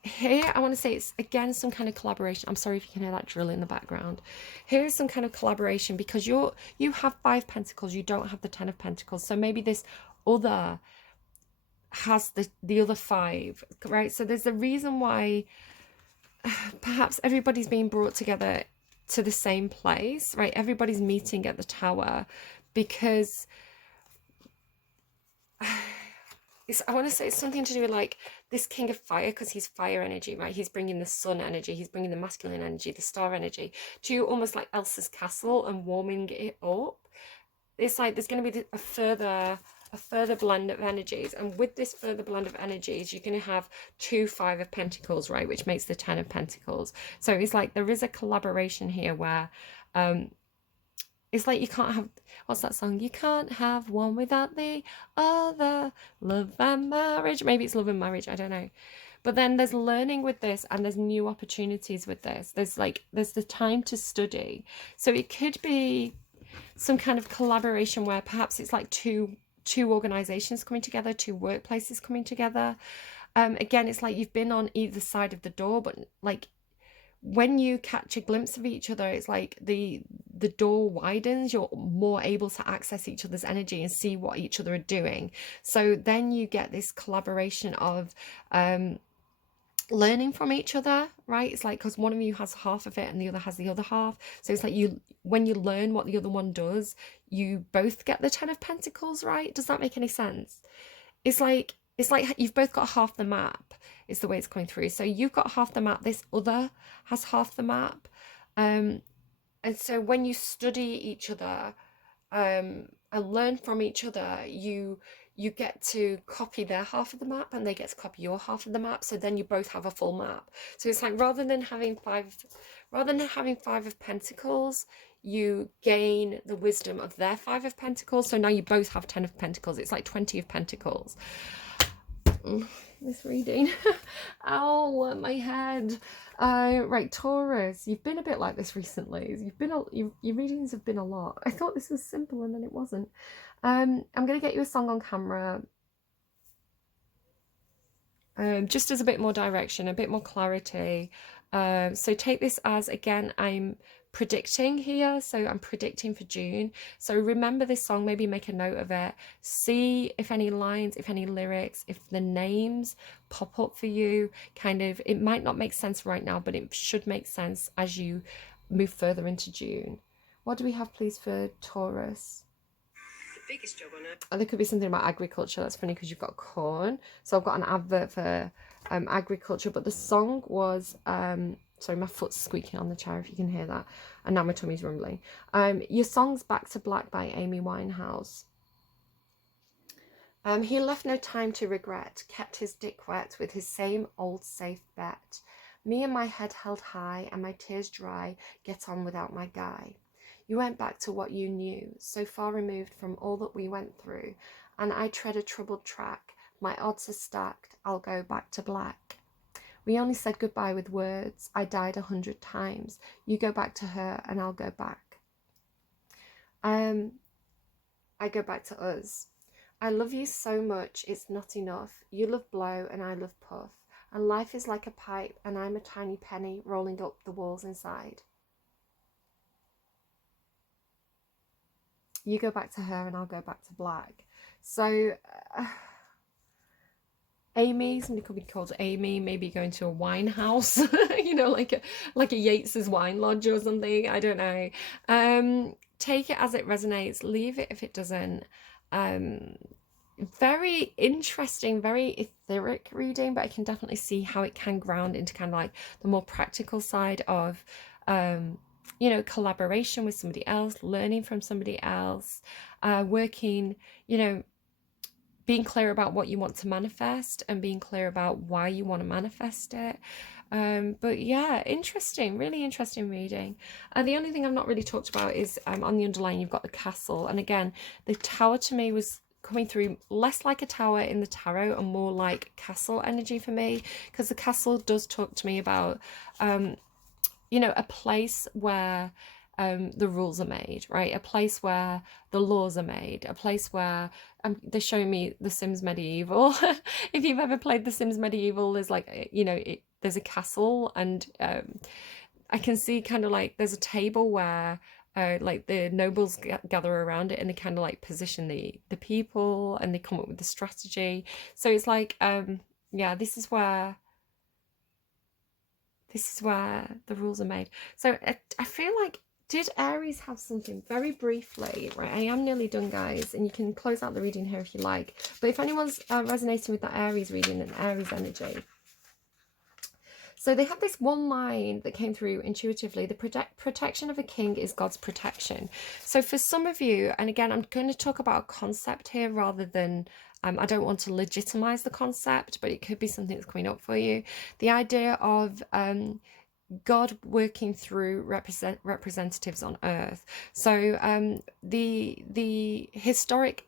here, I want to say it's, again, some kind of collaboration. I'm sorry if you can hear that drill in the background. Here is some kind of collaboration because you have 5 pentacles. You don't have the 10 of pentacles. So maybe this other has the other 5, right? So there's a reason why perhaps everybody's being brought together to the same place, right? Everybody's meeting at the Tower because I want to say it's something to do with like this King of Fire, because he's fire energy, right? He's bringing the sun energy, he's bringing the masculine energy, the star energy to almost like Elsa's castle and warming it up. It's like there's going to be a further blend of energies, and with this further blend of energies you're going to have 2 5 of Pentacles, right, which makes the 10 of Pentacles. So it's like there is a collaboration here where it's like you can't have, what's that song? You can't have one without the other. Love and marriage. Maybe it's love and marriage. I don't know. But then there's learning with this and there's new opportunities with this. There's the time to study. So it could be some kind of collaboration where perhaps it's like two organizations coming together, 2 workplaces coming together. Again, it's like you've been on either side of the door, but like when you catch a glimpse of each other, it's like the door widens. You're more able to access each other's energy and see what each other are doing. So then you get this collaboration of learning from each other, right? It's like because one of you has half of it and the other has the other half. So it's like when you learn what the other one does, you both get the 10 of Pentacles, right? Does that make any sense? It's like you've both got half the map, is the way it's going through. So you've got half the map, this other has half the map. And so when you study each other and learn from each other, you get to copy their half of the map and they get to copy your half of the map. So then you both have a full map. So it's like rather than having 5 of Pentacles, you gain the wisdom of their 5 of Pentacles. So now you both have 10 of Pentacles. It's like 20 of Pentacles. This reading. Ow, my head. Right, Taurus, you've been a bit like this recently. Your readings have been a lot. I thought this was simple and then it wasn't. I'm going to get you a song on camera. Just as a bit more direction, a bit more clarity. So take this as, again, I'm predicting here. So I'm predicting for June. So remember this song, maybe make a note of it. See if any lines, if any lyrics, if the names pop up for you. Kind of, it might not make sense right now, but it should make sense as you move further into June. What do we have, please, for Taurus? Biggest job on earth. Oh, there could be something about agriculture. That's funny because you've got corn. So I've got an advert for agriculture, but the song was sorry, my foot's squeaking on the chair if you can hear that, and now my tummy's rumbling. Your song's Back to Black by Amy Winehouse. He left no time to regret, kept his dick wet with his same old safe bet. Me and my head held high and my tears dry, get on without my guy. You went back to what you knew, so far removed from all that we went through, and I tread a troubled track. My odds are stacked, I'll go back to black. We only said goodbye with words, I died 100 times. You go back to her and I'll go back. I go back to us. I love you so much, it's not enough. You love blow and I love puff. And life is like a pipe and I'm a tiny penny rolling up the walls inside. You go back to her and I'll go back to black. So, Amy, somebody could be called Amy, maybe going to a wine house, like a Yates's wine lodge or something. I don't know. Take it as it resonates, leave it if it doesn't. Very interesting, very etheric reading, but I can definitely see how it can ground into kind of like the more practical side of collaboration with somebody else, learning from somebody else, working, being clear about what you want to manifest and being clear about why you want to manifest it. But yeah, interesting, really interesting reading. The only thing I've not really talked about is on the underline, you've got the castle. And again, the tower to me was coming through less like a tower in the tarot and more like castle energy for me, because the castle does talk to me about, a place where the rules are made, right? A place where the laws are made, a place where they're showing me The Sims Medieval. If you've ever played The Sims Medieval, there's like, there's a castle, and I can see kind of like there's a table where like the nobles gather around it and they kind of like position the people and they come up with the strategy. So it's like, yeah, this is where the rules are made. So I feel like, did Aries have something very briefly, right? I am nearly done, guys, and you can close out the reading here if you like. But if anyone's resonating with that Aries reading and Aries energy. So they have this one line that came through intuitively. The protection of a king is God's protection. So for some of you, and again, I'm going to talk about a concept here rather than, I don't want to legitimize the concept, but it could be something that's coming up for you. The idea of God working through representatives on earth. So the historic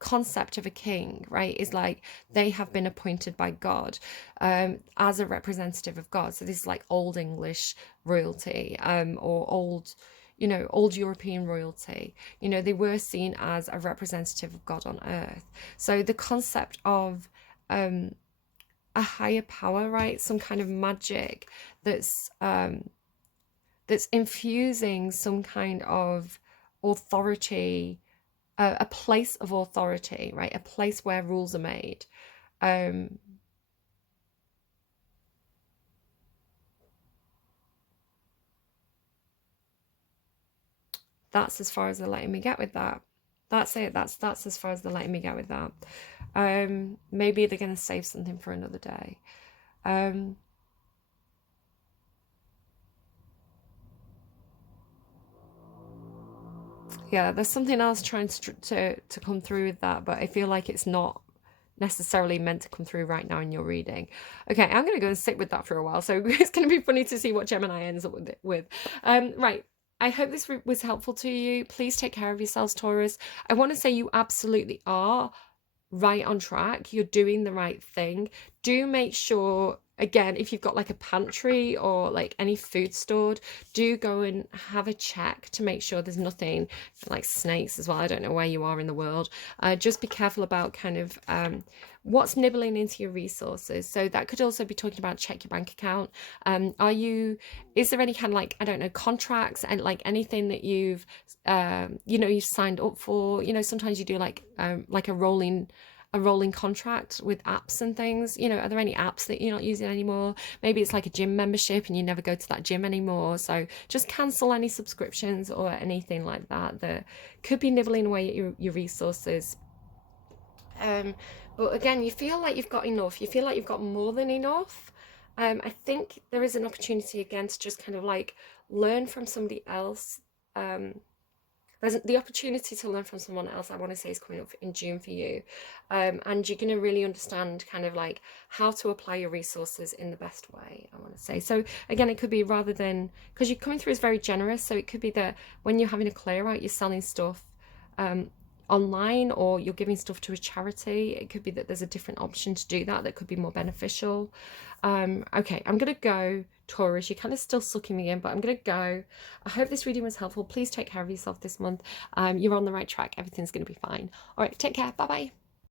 concept of a king, right, is like they have been appointed by God as a representative of God. So this is like old English royalty, or old European royalty. They were seen as a representative of God on earth. So the concept of a higher power, right, some kind of magic that's infusing some kind of authority, a place of authority, right? A place where rules are made. That's as far as they're letting me get with that. That's it. That's as far as they're letting me get with that. Maybe they're going to save something for another day. Yeah, there's something else trying to come through with that, but I feel like it's not necessarily meant to come through right now in your reading. Okay, I'm going to go and sit with that for a while, so it's going to be funny to see what Gemini ends up with. Right, I hope this was helpful to you. Please take care of yourselves, Taurus. I want to say you absolutely are right on track. You're doing the right thing. Do make sure, again, if you've got like a pantry or like any food stored, do go and have a check to make sure there's nothing like snakes as well. I don't know where you are in the world. Just be careful about kind of what's nibbling into your resources. So that could also be talking about check your bank account. Is there any kind of like, I don't know, contracts and like anything that you've you've signed up for? Sometimes you do like a rolling contract with apps and things. Are there any apps that you're not using anymore? Maybe it's like a gym membership and you never go to that gym anymore. So just cancel any subscriptions or anything like that could be nibbling away at your resources. But again, you feel like you've got enough. You feel like you've got more than enough. I think there is an opportunity again to just kind of like learn from somebody else that there's the opportunity to learn from someone else, I want to say, is coming up in June for you. And you're going to really understand kind of like how to apply your resources in the best way, I want to say. So again, it could be, rather than, because you're coming through as very generous, so it could be that when you're having a clear out, you're selling stuff online, or you're giving stuff to a charity. It could be that there's a different option to do that could be more beneficial. Okay, I'm gonna go, Taurus. You're kind of still sucking me in, but I'm gonna go. I hope this reading was helpful. Please take care of yourself this month. You're on the right track. Everything's gonna be fine. All right, take care. Bye bye.